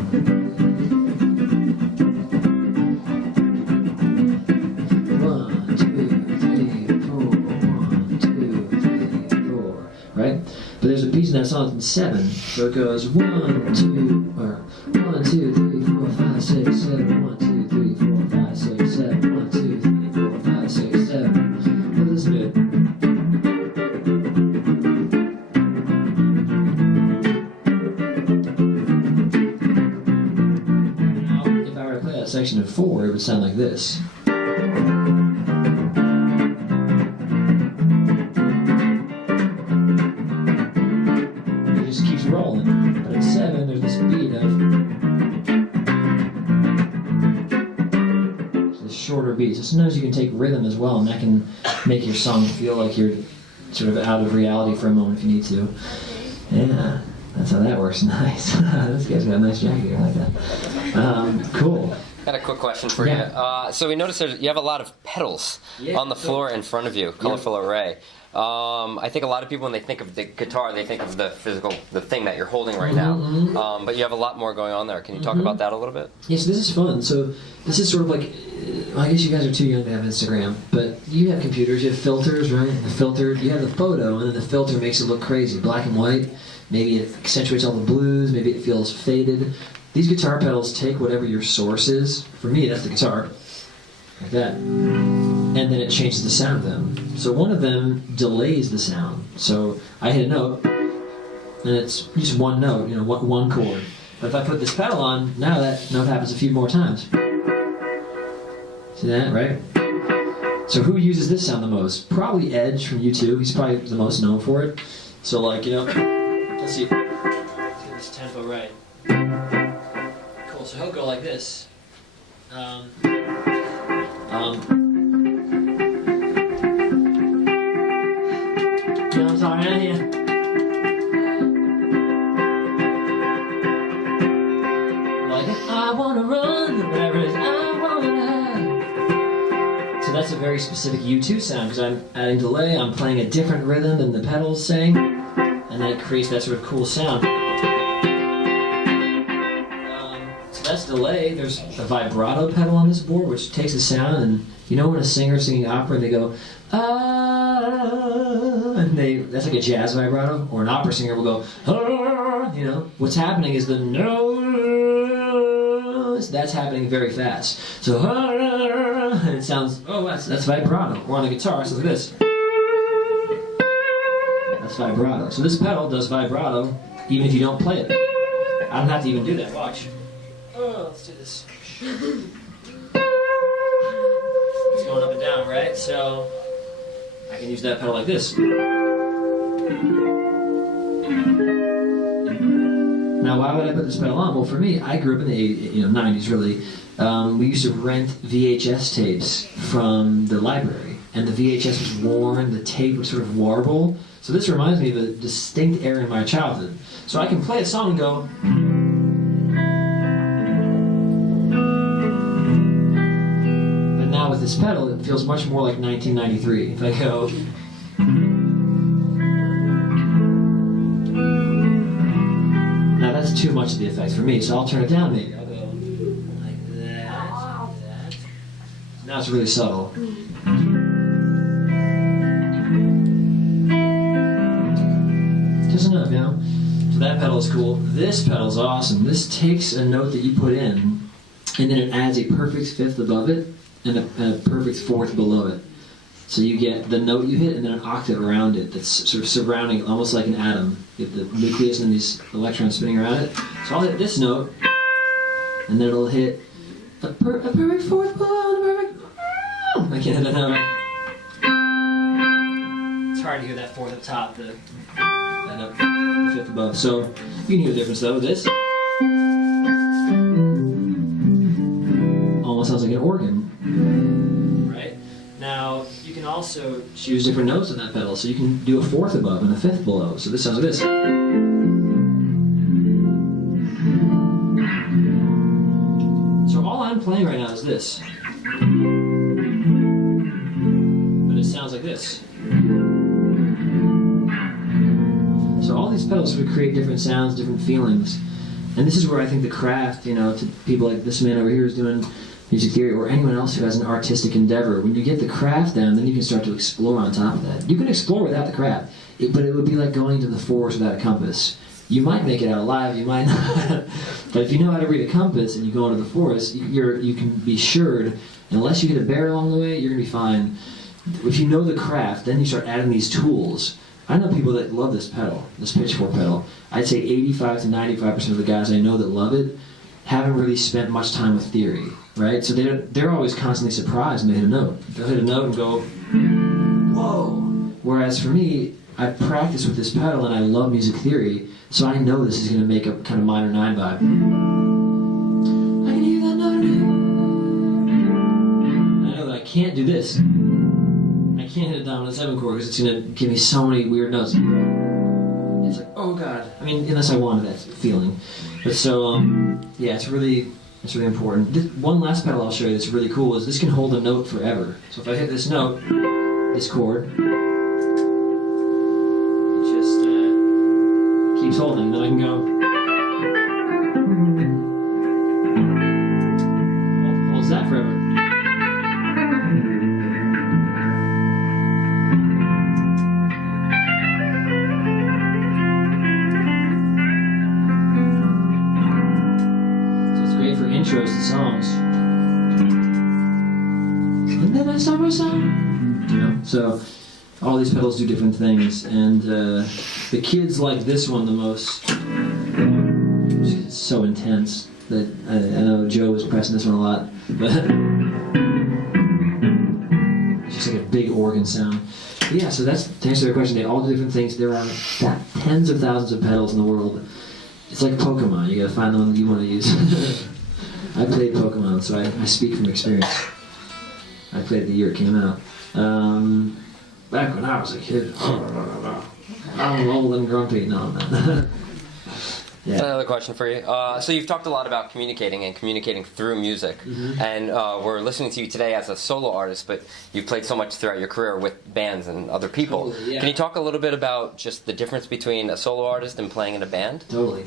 1, 2, 3, 4, 1, 2, 3, 4. Right? But there's a piece in that song that's in 7. So it goes 1, 2, or 1, 2, 3, 4, 5, 6, 7, 1, 2, 3, 4, 5, 6, 7, 1, 2, 3, 4, 5, 6, 7. But listen to it. Now, if I were to play that section in 4, it would sound like this. It just keeps rolling. But at 7, there's this beat of this shorter beat. So sometimes you can take rhythm as well, and that can make your song feel like you're sort of out of reality for a moment if you need to. Yeah, that's how that works. Nice. This guy's got a nice jacket here, I like that. Cool. Got a quick question for you. So we noticed you have a lot of pedals on the floor in front of you, colorful array. I think a lot of people, when they think of the guitar, they think of the thing that you're holding right now. But you have a lot more going on there. Can you talk about that a little bit? Yes, this is fun. So this is sort of like, I guess you guys are too young to have Instagram, but you have computers, you have filters, right? The filter, you have the photo, and then the filter makes it look crazy. Black and white, maybe it accentuates all the blues, maybe it feels faded. These guitar pedals take whatever your source is. For me, that's the guitar, like that. And then it changes the sound of them. So one of them delays the sound. So I hit a note, and it's just one note, one chord. But if I put this pedal on, now that note happens a few more times. See that, right? So who uses this sound the most? Probably Edge from U2. He's probably the most known for it. So let's see. Let's get this tempo right. Cool, so he'll go like this. I'm sorry, I hear. Like, I wanna run, whatever it is, I wanna. So that's a very specific U2 sound, because I'm adding delay, I'm playing a different rhythm than the pedals saying, and then it creates that sort of cool sound. So that's delay. There's a vibrato pedal on this board, which takes a sound, and when a singer's singing opera and they go, and that's like a jazz vibrato, or an opera singer will go, what's happening is the notes, that's happening very fast. So, and it sounds, that's vibrato. Or on the guitar, it sounds like this. That's vibrato. So this pedal does vibrato, even if you don't play it. I don't have to even do that, watch. Let's do this. It's going up and down, right? So I can use that pedal like this. Now, why would I put this pedal on? Well, for me, I grew up in the 90s, really. We used to rent VHS tapes from the library, and the VHS was worn, the tape would sort of warble. So this reminds me of a distinct era in my childhood. So I can play a song and go, with this pedal, it feels much more like 1993. If I go, now that's too much of the effect for me, so I'll turn it down maybe. I'll go like that. Now it's really subtle. Just enough, So that pedal is cool. This pedal is awesome. This takes a note that you put in, and then it adds a perfect fifth above it, and a perfect fourth below it. So you get the note you hit and then an octave around it that's sort of surrounding, almost like an atom. You have the nucleus and these electrons spinning around it. So I'll hit this note, and then it'll hit a perfect fourth below, and a perfect... I can't hit that note. It's hard to hear that fourth up top, that note. fifth above. So you can hear the difference though. This almost sounds like an organ. Right? Now, you can also choose different notes on that pedal. So you can do a fourth above and a fifth below. So this sounds like this. So all I'm playing right now is this. But it sounds like this. So all these pedals would create different sounds, different feelings. And this is where I think the craft, you know, to people like this man over here who's doing music theory, or anyone else who has an artistic endeavor, when you get the craft down, then you can start to explore on top of that. You can explore without the craft, but it would be like going to the forest without a compass. You might make it out alive, you might not. But if you know how to read a compass and you go into the forest, you can be assured, and unless you hit a bear along the way, you're going to be fine. If you know the craft, then you start adding these tools. I know people that love this pedal, this pitchfork pedal. I'd say 85 to 95% of the guys I know that love it haven't really spent much time with theory, right? So they're always constantly surprised when they hit a note. They'll hit a note and go, whoa! Whereas for me, I've practiced with this pedal and I love music theory, so I know this is going to make a kind of minor 9 vibe. I can hear that note. I know that I can't do this. I can't hit a dominant 7 chord because it's going to give me so many weird notes. It's like, oh god. I mean, unless I wanted that feeling. But so, yeah, it's really important. One last pedal I'll show you that's really cool is this can hold a note forever. So if I hit this note, this chord, it just keeps holding. Then I can go. Holds that forever. Intros to songs. And then I saw my song. You know, so all these pedals do different things, and the kids like this one the most. It's so intense that I know Joe was pressing this one a lot, but it's just like a big organ sound. But yeah, so that's to answer their question. They all do different things. There are tens of thousands of pedals in the world. It's like Pokemon. You gotta find the one that you want to use. I played Pokemon, so I speak from experience. I played it the year it came out. Back when I was a kid. I'm old and grumpy. No, I'm not. Yeah. Another question for you. So you've talked a lot about communicating through music. Mm-hmm. And we're listening to you today as a solo artist, but you've played so much throughout your career with bands and other people. Totally, yeah. Can you talk a little bit about just the difference between a solo artist and playing in a band? Totally.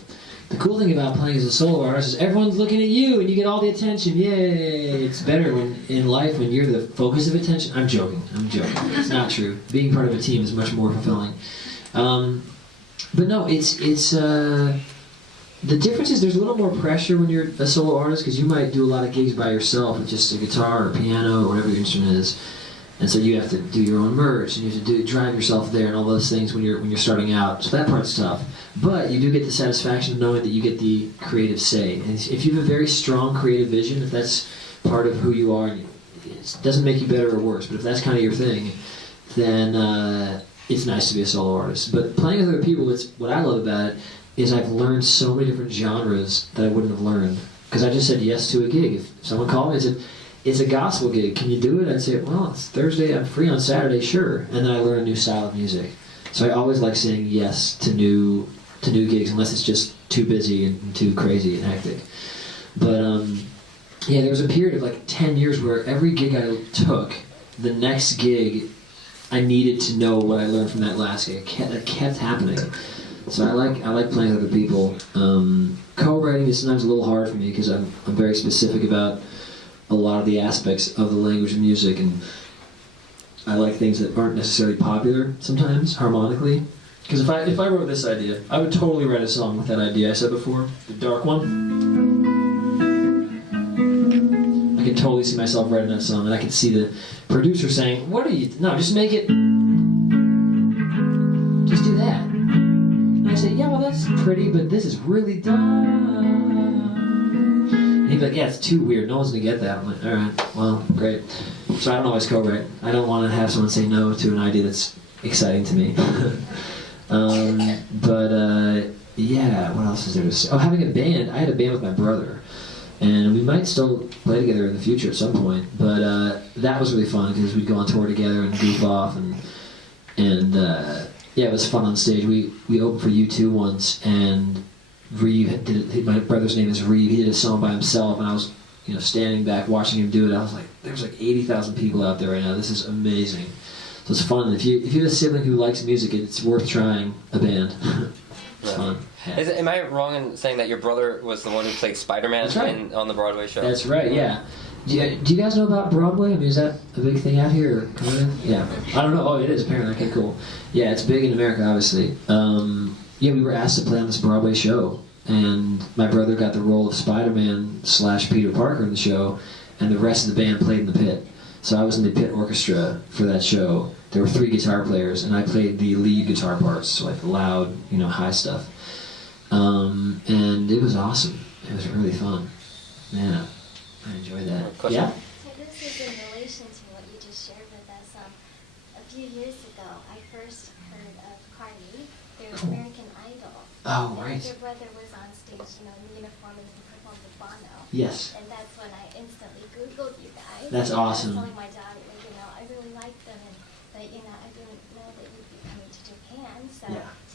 The cool thing about playing as a solo artist is everyone's looking at you and you get all the attention. Yay! It's better in life when you're the focus of attention. I'm joking. It's not true. Being part of a team is much more fulfilling. But no, it's the difference is there's a little more pressure when you're a solo artist because you might do a lot of gigs by yourself with just a guitar or piano or whatever your instrument is. And so you have to do your own merch, and you have to drive yourself there, and all those things when you're starting out. So that part's tough, but you do get the satisfaction of knowing that you get the creative say. And if you have a very strong creative vision, if that's part of who you are, it doesn't make you better or worse. But if that's kind of your thing, then it's nice to be a solo artist. But playing with other people, what I love about it is I've learned so many different genres that I wouldn't have learned because I just said yes to a gig. If someone called me and said, it's a gospel gig, can you do it? I'd say, well, it's Thursday, I'm free on Saturday, sure. And then I learn a new style of music. So I always like saying yes to new gigs, unless it's just too busy and too crazy and hectic. But yeah, there was a period of like 10 years where every gig I took, the next gig, I needed to know what I learned from that last gig. It kept happening. So I like playing with other people. Co-writing is sometimes a little hard for me because I'm very specific about a lot of the aspects of the language of music, and I like things that aren't necessarily popular sometimes harmonically. Because if I wrote this idea, I would totally write a song with that idea I said before, the dark one. I could totally see myself writing that song, and I could see the producer saying, "What are you? No, just make it. Just do that." And I say, "Yeah, well, that's pretty, but this is really dark." He'd be like, yeah, it's too weird. No one's going to get that. I'm like, all right, well, great. So I don't always co-write. I don't want to have someone say no to an idea that's exciting to me. Yeah, what else is there to say? Oh, having a band. I had a band with my brother, and we might still play together in the future at some point. But that was really fun because we'd go on tour together and goof off, and yeah, it was fun on stage. We opened for U2 once, and Reeve did it. My brother's name is Reeve. He did a song by himself, and I was standing back watching him do it. I was like, there's like 80,000 people out there right now. This is amazing. So it's fun. If you have a sibling who likes music, it's worth trying a band. It's fun. Yeah. Am I wrong in saying that your brother was the one who played Spider-Man on the Broadway show? That's right, yeah. Do you guys know about Broadway? I mean, is that a big thing out here? Yeah. I don't know. Oh, it is, apparently. Okay, cool. Yeah, it's big in America, obviously. Yeah, we were asked to play on this Broadway show, and my brother got the role of Spider-Man / Peter Parker in the show, and the rest of the band played in the pit. So I was in the pit orchestra for that show. There were 3 guitar players, and I played the lead guitar parts, so like loud, high stuff. And it was awesome. It was really fun. Yeah, I enjoyed that. Question? Yeah? So this is in relation to what you just shared with us. A few years ago, I first heard of Carney through American Idol. Oh, right. Your brother was on stage, in uniform and he performed with Bono. Yes. And that's when I instantly Googled you guys. That's awesome. I was telling my daughter, I really liked them, but I didn't know that you'd be coming to Japan. So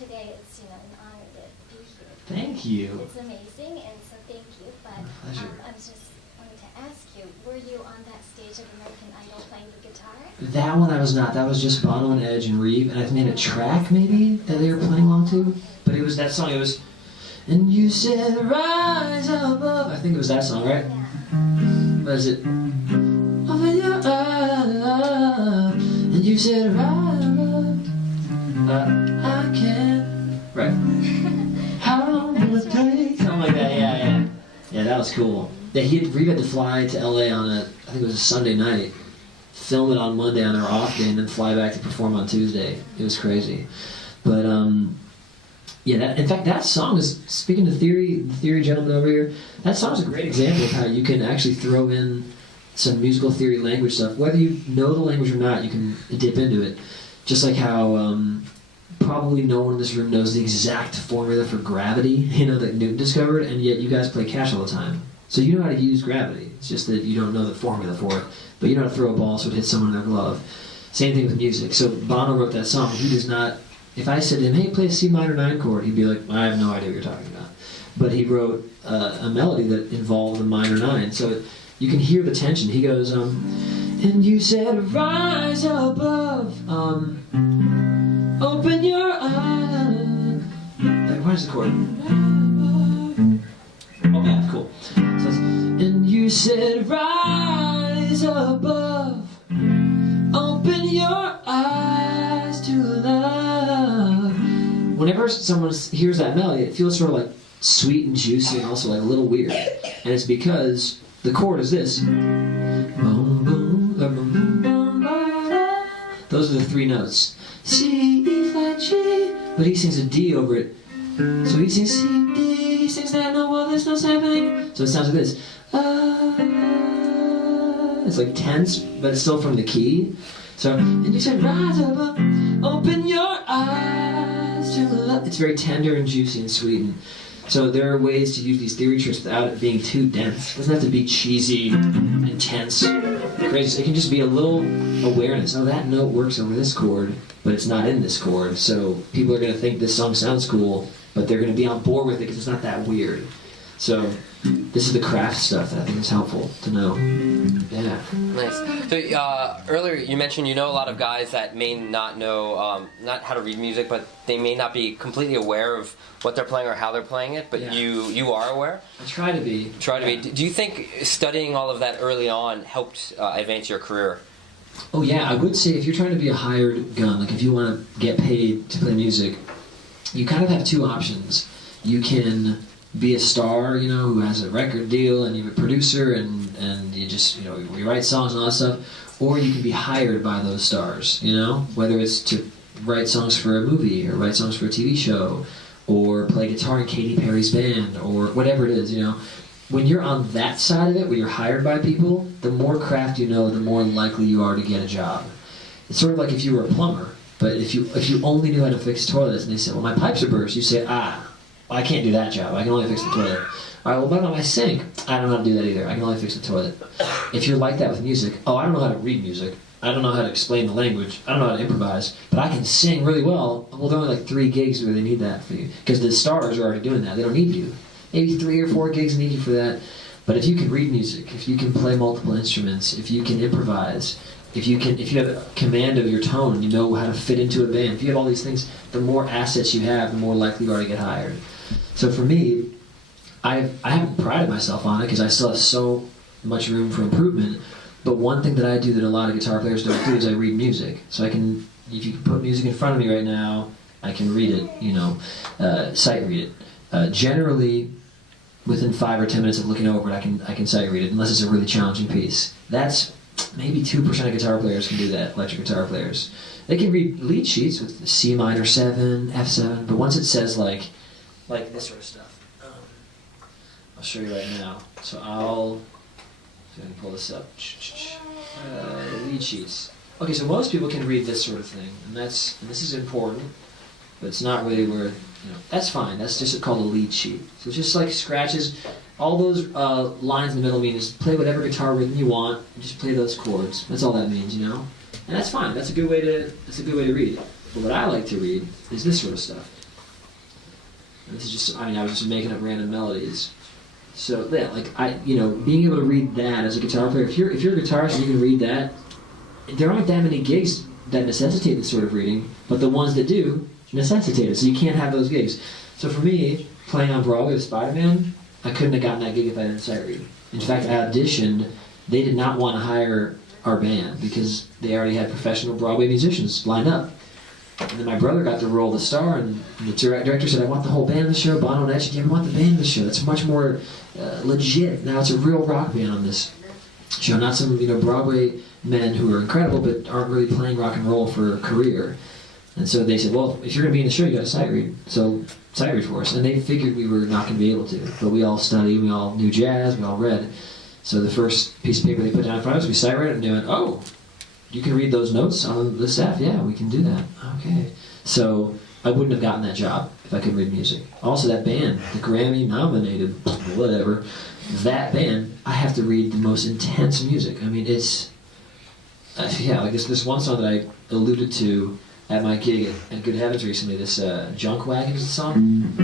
today it's an honor to be here. Thank you. It's amazing, and so thank you. But My pleasure. I was just wanted to ask you, were you on that stage of American Idol playing the guitar? That one I was not. That was just Bono and Edge and Reeve, and I made a track maybe that they were playing along to. But it was that song. It was, and you said rise above. I think it was that song, right? Yeah. What is it? Open your eyes, and you said rise above. I can. Right. How long will it take? Something like that. Yeah. Yeah, that was cool. Yeah, Reeve had to fly to LA on I think it was a Sunday night, film it on Monday on their off day, and then fly back to perform on Tuesday. It was crazy. But yeah, in fact, that song is, speaking to the theory gentleman over here, that song is a great example of how you can actually throw in some musical theory language stuff. Whether you know the language or not, you can dip into it. Just like how probably no one in this room knows the exact formula for gravity, that Newton discovered, and yet you guys play Cash all the time. So you know how to use gravity. It's just that you don't know the formula for it. But you know how to throw a ball so it hits someone in their glove. Same thing with music. So Bono wrote that song. He does not... If I said to him, hey, play a C minor 9 chord, he'd be like, I have no idea what you're talking about. But he wrote a melody that involved a minor 9. So you can hear the tension. He goes, and you said rise above, open your eyes. What is the chord? Oh, yeah, cool. So and you said rise above, open your eyes to love. Whenever someone hears that melody, it feels sort of like sweet and juicy and also like a little weird. And it's because the chord is this. Boom, boom, boom, boom, boom, ba. Those are the 3 notes. C, E, flat, G. But he sings a D over it. So he sings C, D, he sings that note while this note's happening. So it sounds like this. It's like tense, but it's still from the key. So, and you said rise above, open your eyes to love. It's very tender and juicy and sweet. So there are ways to use these theory tricks without it being too dense. It doesn't have to be cheesy, intense, crazy. It can just be a little awareness. Oh, that note works over this chord, but it's not in this chord. So people are going to think this song sounds cool, but they're going to be on board with it because it's not that weird. So this is the craft stuff that I think is helpful to know. Yeah. Nice. So earlier you mentioned you know a lot of guys that may not know not how to read music, but they may not be completely aware of what they're playing or how they're playing it. But you are aware. I try to be. Do you think studying all of that early on helped advance your career? Oh yeah, I would say if you're trying to be a hired gun, like if you want to get paid to play music, you kind of have 2 options. You can be a star, who has a record deal, and you're a producer, and you just, you write songs and all that stuff, or you can be hired by those stars, whether it's to write songs for a movie, or write songs for a TV show, or play guitar in Katy Perry's band, or whatever it is, When you're on that side of it, where you're hired by people, the more craft you know, the more likely you are to get a job. It's sort of like if you were a plumber, But if you only knew how to fix toilets, and they said, well, my pipes are burst, you say, I can't do that job. I can only fix the toilet. All right, well, what about my sink? I don't know how to do that either. I can only fix the toilet. If you're like that with music, I don't know how to read music. I don't know how to explain the language. I don't know how to improvise. But I can sing really well. Well, there are only like 3 gigs where they need that for you. Because the stars are already doing that. They don't need you. Maybe 3 or 4 gigs need you for that. But if you can read music, if you can play multiple instruments, if you can improvise, if you have a command of your tone and you know how to fit into a band, if you have all these things, the more assets you have, the more likely you are to get hired. So for me, I haven't prided myself on it because I still have so much room for improvement. But one thing that I do that a lot of guitar players don't do is I read music. So I can, if you put music in front of me right now, I can read it, sight read it. Generally, within 5 or 10 minutes of looking over it, I can sight read it, unless it's a really challenging piece. That's maybe 2% of guitar players can do that, electric guitar players. They can read lead sheets with C minor 7, F7, but once it says like this sort of stuff, I'll show you right now. So I'll pull this up. Lead sheets. Okay, so most people can read this sort of thing, and this is important, but it's not really where, that's fine. That's just called a lead sheet. So it's just like scratches. All those lines in the middle mean is play whatever guitar rhythm you want, and just play those chords. That's all that means, And that's fine. That's a good way to read. But what I like to read is this sort of stuff. And this is just, I was just making up random melodies. So yeah, being able to read that as a guitar player, if you're a guitarist and you can read that, there aren't that many gigs that necessitate this sort of reading, but the ones that do necessitate it, so you can't have those gigs. So for me, playing on Broadway with Spider-Man, I couldn't have gotten that gig if I didn't sight read. In fact, I auditioned. They did not want to hire our band because they already had professional Broadway musicians lined up. And then my brother got the role of the star, and the director said, I want the whole band in the show. Bono and Edge, you ever want the band in the show? That's much more legit. Now it's a real rock band on this show, not some Broadway men who are incredible but aren't really playing rock and roll for a career. And so they said, well, if you're going to be in the show, you got to sight read. So sight read for us. And they figured we were not going to be able to. But we all studied, we all knew jazz, we all read. So the first piece of paper they put down in front of us, we sight read it, and they went, oh, you can read those notes on the staff? Yeah, we can do that. Okay. So I wouldn't have gotten that job if I could read music. Also, that band, the Grammy nominated, whatever, that band, I have to read the most intense music. I mean, it's, like this one song that I alluded to at my gig at Good Heavens recently, this Junk Wagon is the song.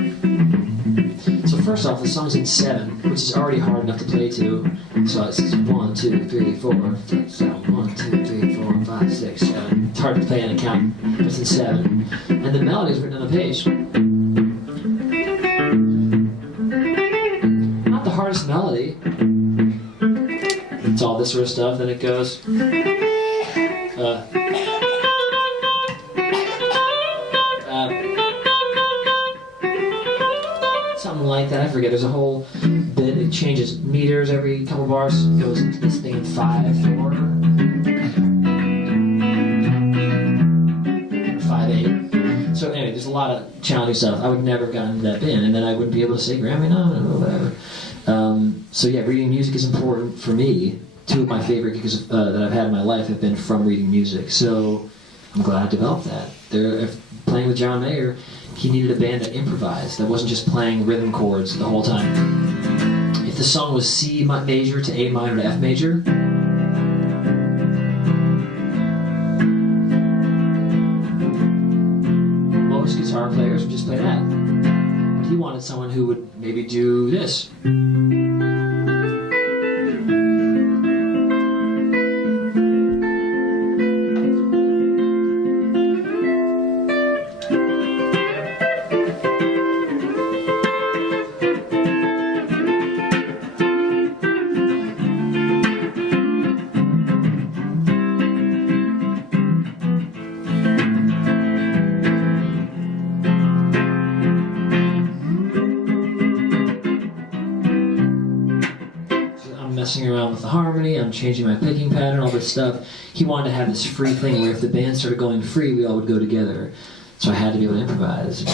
So first off, the song's in 7, which is already hard enough to play to. So it's 1, 2, 3, 4, 7, 1, 2, 3, 4, 5, 6, 7. It's hard to play on a count, but it's in 7. And the melody is written on the page. Not the hardest melody. It's all this sort of stuff, then it goes. Something like that, I forget. There's a whole bit, it changes meters every couple bars. It goes into this thing in 5/4, 5/8. So anyway, there's a lot of challenging stuff. I would never have gotten into that band, and then I wouldn't be able to say Grammy, no, whatever. So yeah, reading music is important for me. 2 of my favorite gigs that I've had in my life have been from reading music. So I'm glad I developed that. Playing with John Mayer, he needed a band that improvised, that wasn't just playing rhythm chords the whole time. If the song was C major to A minor to F major, most guitar players would just play that. But he wanted someone who would maybe do this. Messing around with the harmony, I'm changing my picking pattern, all this stuff. He wanted to have this free thing where if the band started going free, we all would go together. So I had to be able to improvise.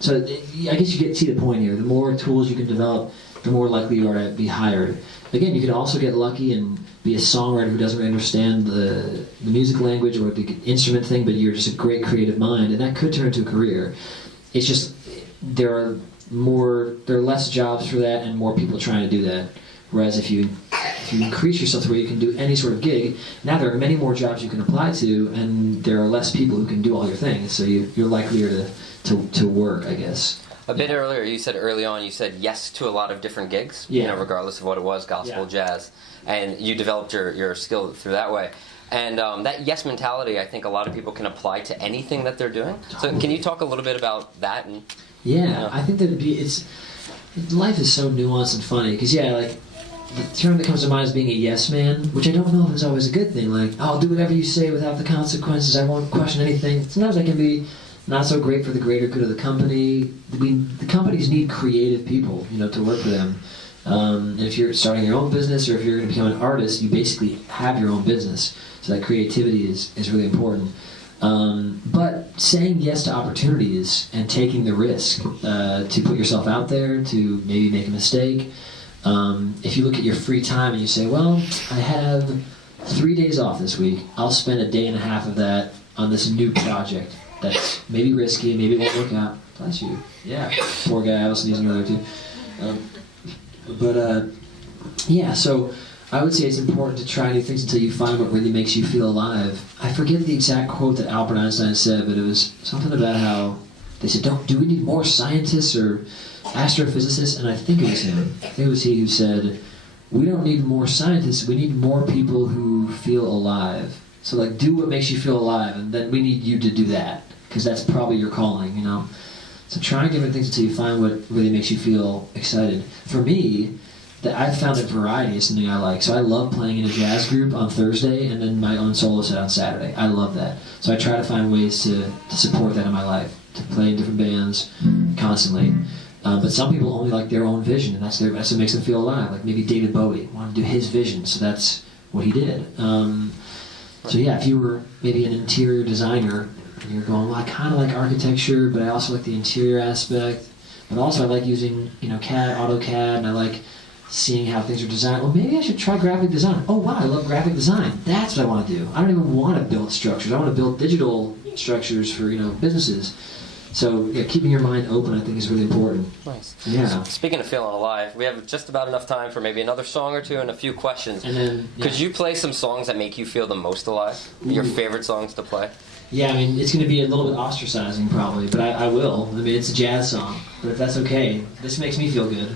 So I guess you see the point here. The more tools you can develop, the more likely you are to be hired. Again, you could also get lucky and be a songwriter who doesn't really understand the music language or the instrument thing, but you're just a great creative mind, and that could turn into a career. It's just there are less jobs for that and more people trying to do that. Whereas if you increase yourself to where you can do any sort of gig, now there are many more jobs you can apply to, and there are less people who can do all your things. So you're likelier to work, I guess. A bit earlier, you said yes to a lot of different gigs, yeah. regardless of what it was, gospel, jazz, and you developed your skill through that way. And that yes mentality, I think a lot of people can apply to anything that they're doing. So can you talk a little bit about that? And I think that life is so nuanced and funny, because like the term that comes to mind is being a yes man, which I don't know if is always a good thing. Like, I'll do whatever you say without the consequences, I won't question anything. Sometimes that can be not so great for the greater good of the company. The companies need creative people, to work for them. And if you're starting your own business, or if you're going to become an artist, you basically have your own business. So that creativity is really important. But saying yes to opportunities and taking the risk to put yourself out there, to maybe make a mistake. If you look at your free time and you say, well, I have 3 days off this week, I'll spend a day and a half of that on this new project that's maybe risky, maybe it won't work out. Bless you. Yeah. Poor guy, I was sneezing earlier too. So I would say it's important to try new things until you find what really makes you feel alive. I forget the exact quote that Albert Einstein said, but it was something about how they said, do we need more scientists or astrophysicists? And I think it was him. I think it was he who said, we don't need more scientists, we need more people who feel alive. So do what makes you feel alive, and then we need you to do that, because that's probably your calling, So try different things until you find what really makes you feel excited. For me, I've found that variety is something I like. So I love playing in a jazz group on Thursday and then my own solo set on Saturday. I love that. So I try to find ways to support that in my life, to play in different bands constantly. But some people only like their own vision, and that's what makes them feel alive. Like maybe David Bowie wanted to do his vision, so that's what he did. If you were maybe an interior designer, and you're going, well, I kind of like architecture, but I also like the interior aspect. But also I like using, AutoCAD, and I like seeing how things are designed. Well, maybe I should try graphic design. Oh, wow, I love graphic design. That's what I want to do. I don't even want to build structures. I want to build digital structures for, businesses. So, keeping your mind open, I think, is really important. Nice. Yeah. Speaking of feeling alive, we have just about enough time for maybe another song or two and a few questions. And then, Could you play some songs that make you feel the most alive? Ooh. Your favorite songs to play? Yeah, it's going to be a little bit ostracizing probably, but I will. It's a jazz song, but if that's okay, this makes me feel good,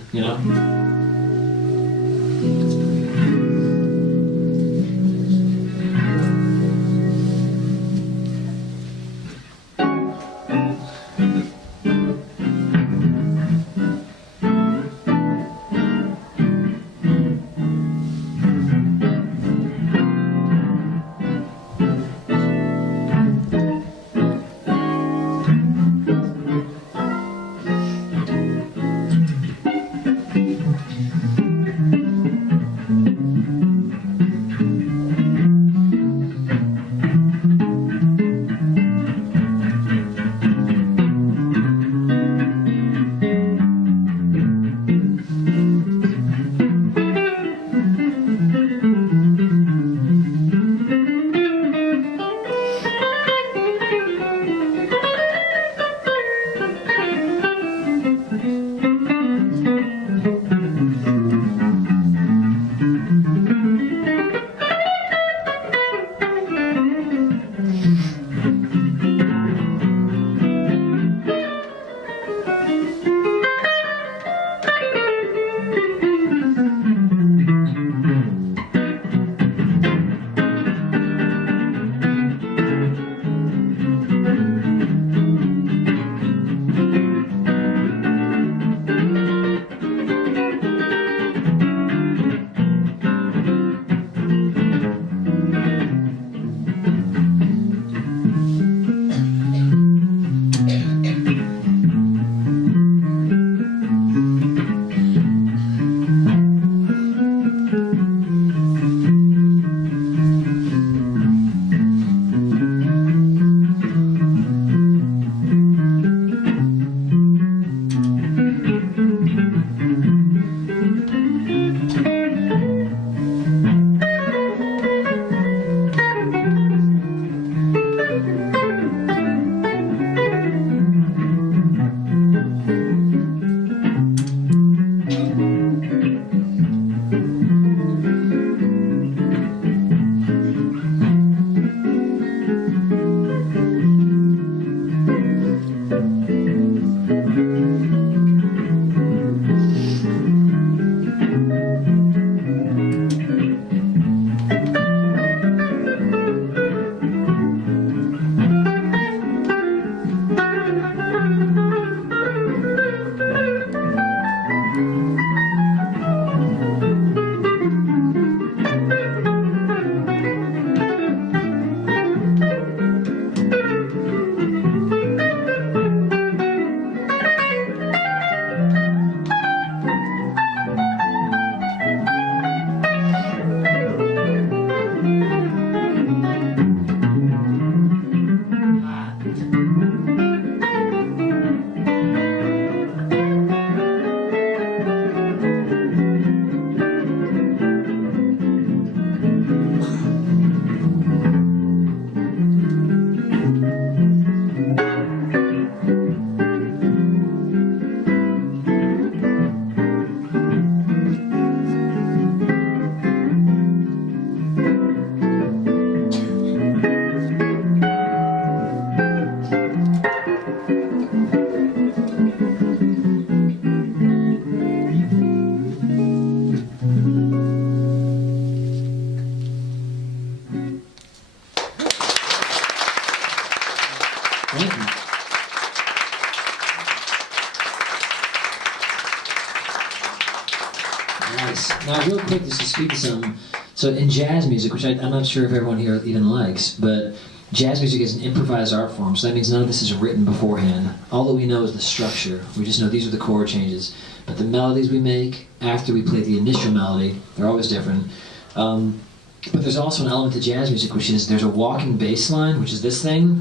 Nice. Now, real quick, just to speak to some. So, in jazz music, which I'm not sure if everyone here even likes, but jazz music is an improvised art form, so that means none of this is written beforehand. All that we know is the structure. We just know these are the chord changes. But the melodies we make after we play the initial melody, they're always different. But there's also an element to jazz music, which is there's a walking bass line, which is this thing.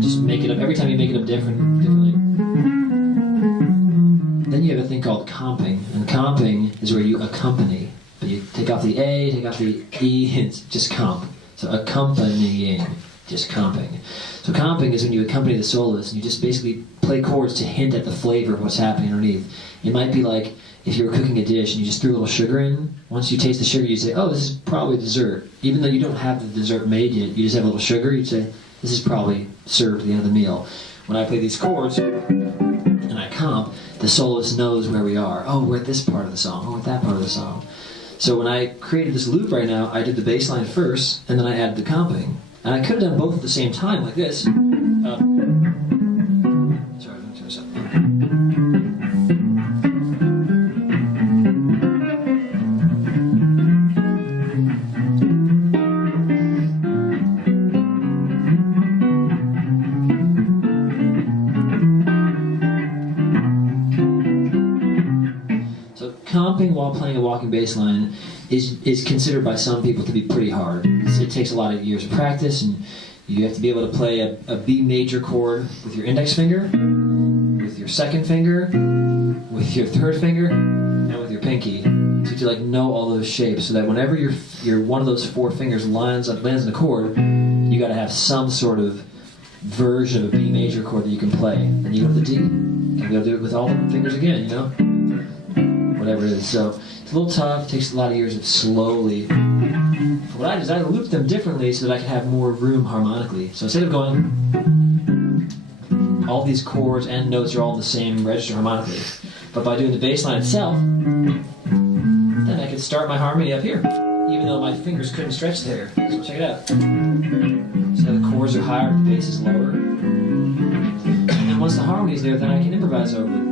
Just make it up. Every time you make it up differently. Then you have a thing called comping, and comping is where you accompany. But you take off the A, take off the E, and it's just comp. So accompanying, just comping. So comping is when you accompany the soloist, and you just basically play chords to hint at the flavor of what's happening underneath. It might be like if you were cooking a dish and you just threw a little sugar in. Once you taste the sugar, you'd say, oh, this is probably dessert. Even though you don't have the dessert made yet, you just have a little sugar, you'd say, this is probably served at the end of the meal. When I play these chords, and I comp, the soloist knows where we are. Oh, we're at this part of the song. Oh, we're at that part of the song. So when I created this loop right now, I did the bass line first, and then I added the comping. And I could have done both at the same time, like this. Sorry, let me turn this up. Comping while playing a walking bass line is considered by some people to be pretty hard. It takes a lot of years of practice, and you have to be able to play a B major chord with your index finger, with your second finger, with your third finger, and with your pinky. So you have to like know all those shapes, so that whenever your one of those four fingers lands in a chord, you got to have some sort of version of a B major chord that you can play. Then you go to the D, and you got to do it with all the fingers again, you know? Whatever it is. So it's a little tough, takes a lot of years of slowly. What I did is I looped them differently so that I could have more room harmonically. So instead of going, all these chords and notes are all in the same register harmonically. But by doing the bass line itself, then I could start my harmony up here, even though my fingers couldn't stretch there. So check it out. So the chords are higher, the bass is lower. And then once the harmony's there, then I can improvise over it.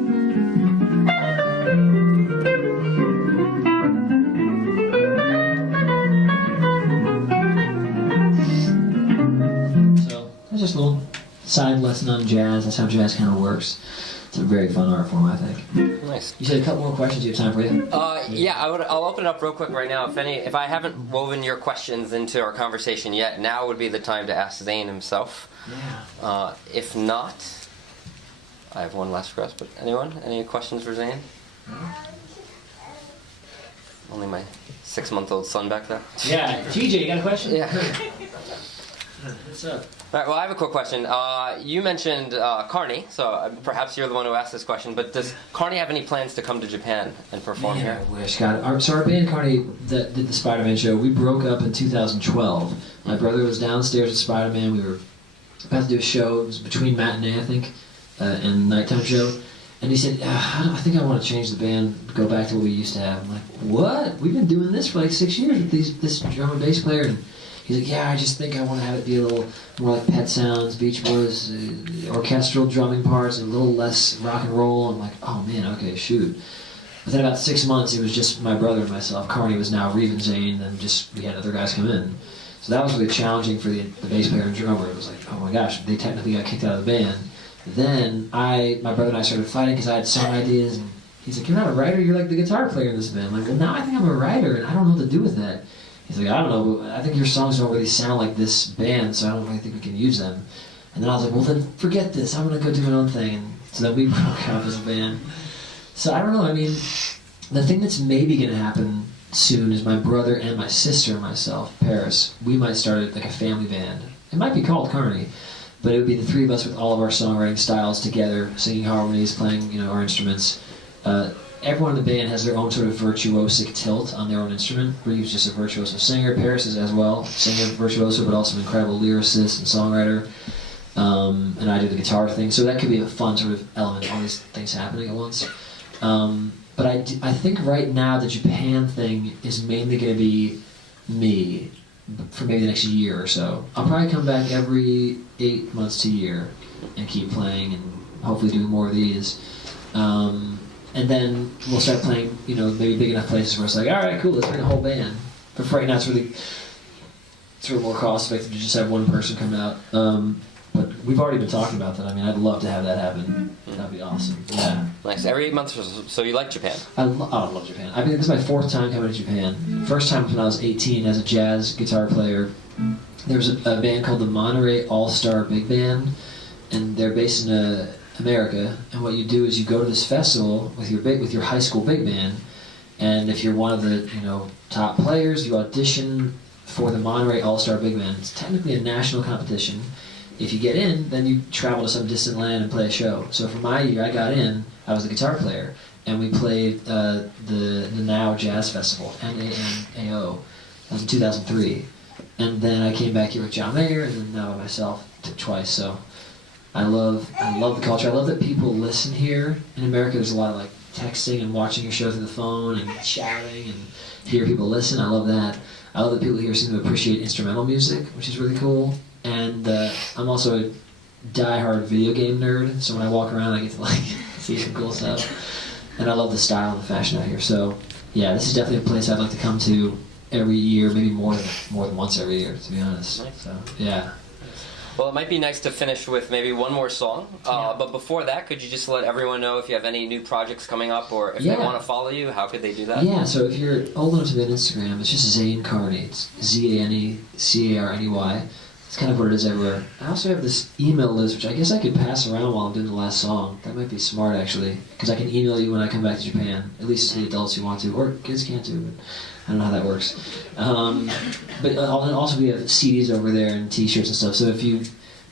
Just a little side lesson on jazz. That's how jazz kind of works. It's a very fun art form, I think. Nice. You said a couple more questions. You have time for you? Yeah, I'll open it up real quick right now. If I haven't woven your questions into our conversation yet, now would be the time to ask Zane himself. Yeah. If not, I have one last request. But anyone? Any questions for Zane? Only my 6-month-old son back there. Yeah. TJ, you got a question? Yeah. What's up? All right, well, I have a quick question. You mentioned Carney, so perhaps you're the one who asked this question, but does Carney have any plans to come to Japan and perform here? I wish, God. So our band Carney that did the Spider-Man show, we broke up in 2012. My brother was downstairs at Spider-Man. We were about to do a show. It was between matinee, I think, and nighttime show. And he said, I think I want to change the band, go back to what we used to have. I'm like, what? We've been doing this for like 6 years with this drum and bass player. And he's like, yeah, I just think I want to have it be a little more like Pet Sounds, Beach Boys, orchestral drumming parts, and a little less rock and roll. I'm like, oh man, okay, shoot. But then about 6 months, it was just my brother and myself. Carney was now Reeve and Zane, and just we had other guys come in. So that was really challenging for the bass player and drummer. It was like, oh my gosh, they technically got kicked out of the band. Then my brother and I started fighting because I had song ideas, and he's like, you're not a writer, you're like the guitar player in this band. I'm like, well, now I think I'm a writer, and I don't know what to do with that. He's like, I don't know, I think your songs don't really sound like this band, so I don't really think we can use them. And then I was like, well then forget this, I'm going to go do my own thing. And so then we broke up as a band. So I don't know, I mean, the thing that's maybe going to happen soon is my brother and my sister and myself, Paris, we might start like a family band. It might be called Carney, but it would be the three of us with all of our songwriting styles together, singing harmonies, playing, our instruments. Everyone in the band has their own sort of virtuosic tilt on their own instrument. Reeve's just a virtuoso singer. Paris is as well, singer, virtuoso, but also an incredible lyricist and songwriter. And I do the guitar thing, so that could be a fun sort of element, all these things happening at once. But I think right now the Japan thing is mainly going to be me for maybe the next year or so. I'll probably come back every 8 months to a year and keep playing and hopefully do more of these. and then we'll start playing, maybe big enough places where it's like, all right, cool, let's bring a whole band. But for right now, it's really sort of more cost effective to just have one person come out. But we've already been talking about that. I mean, I'd love to have that happen. That'd be awesome. Yeah. Nice. Every 8 months or so. So you like Japan? I love Japan. I mean, this is my 4th time coming to Japan. First time was when I was 18 as a jazz guitar player. There was a band called the Monterey All-Star Big Band, and they're based in America. And what you do is you go to this festival with your high school big band, and if you're one of the top players, you audition for the Monterey All-Star Big Band. It's technically a national competition. If you get in, then you travel to some distant land and play a show. So for my year, I got in. I was the guitar player, and we played the Now Jazz Festival, NAMAO. That was in 2003. And then I came back here with John Mayer, and then now by myself twice. So I love the culture. I love that people listen here. In America, there's a lot of like texting and watching your show through the phone and shouting, and hear people listen. I love that. I love that people here seem to appreciate instrumental music, which is really cool. And I'm also a die-hard video game nerd, so when I walk around, I get to like see some cool stuff. And I love the style and the fashion out here. So yeah, this is definitely a place I'd like to come to every year, maybe more than once every year, to be honest. So yeah. Well, it might be nice to finish with maybe one more song. But before that, could you just let everyone know if you have any new projects coming up, or if they want to follow you, how could they do that? Yeah, so if you're old enough to be on Instagram, it's just Zane Carney. It's ZaneCarney. It's kind of what it is everywhere. I also have this email list, which I guess I could pass around while I'm doing the last song. That might be smart, actually, because I can email you when I come back to Japan, at least to the adults who want to, or kids can't too, but I don't know how that works. But also we have CDs over there and T-shirts and stuff, so if you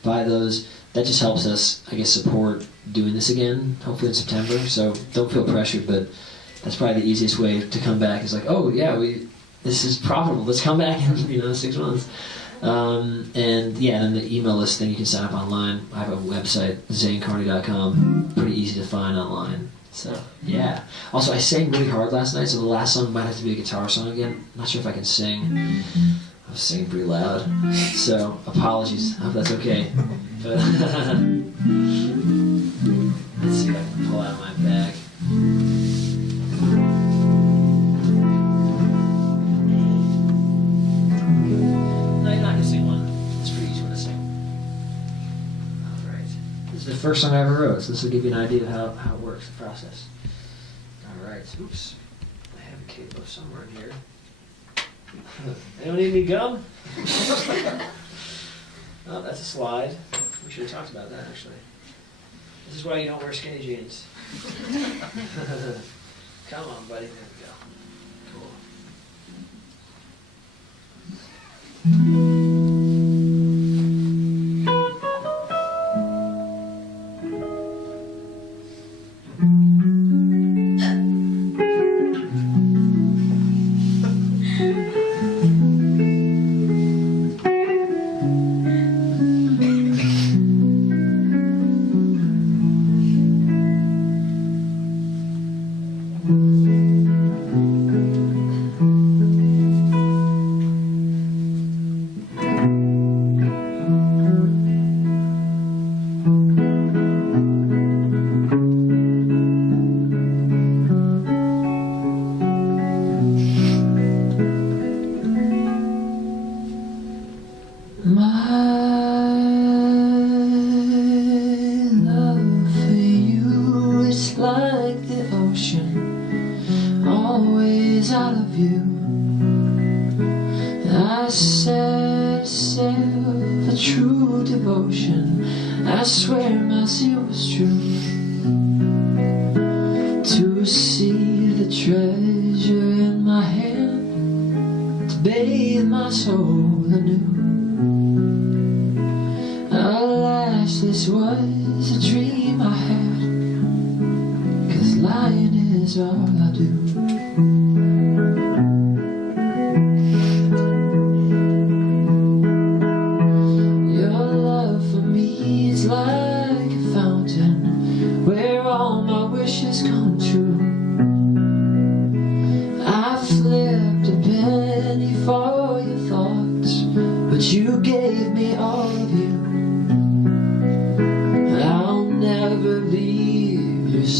buy those, that just helps us, I guess, support doing this again, hopefully in September, so don't feel pressured, but that's probably the easiest way to come back, is like, oh yeah, this is profitable, let's come back in 6 months. And then the email list thing, you can sign up online. I have a website, zanecarney.com, pretty easy to find online. So yeah. Also, I sang really hard last night, so the last song might have to be a guitar song again. I'm not sure if I can sing. I was singing pretty loud, so apologies. I hope that's okay. But let's see if I can pull out my bag. The first song I ever wrote, so this will give you an idea of how it works, the process. Alright, oops. I have a cable somewhere in here. Anyone need any gum? Oh, that's a slide. We should have talked about that, actually. This is why you don't wear skinny jeans. Come on, buddy. There we go. Cool.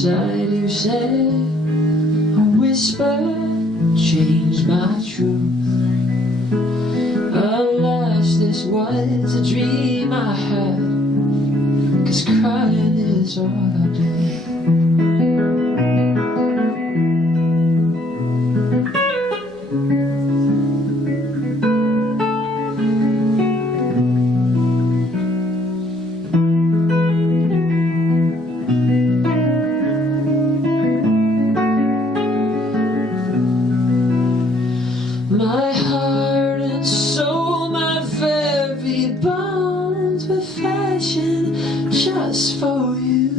inside you say a whisper changed my truth. Alas, this was a dream I had, 'cause crying is all I do. My heart and soul, my very bones were fashioned just for you.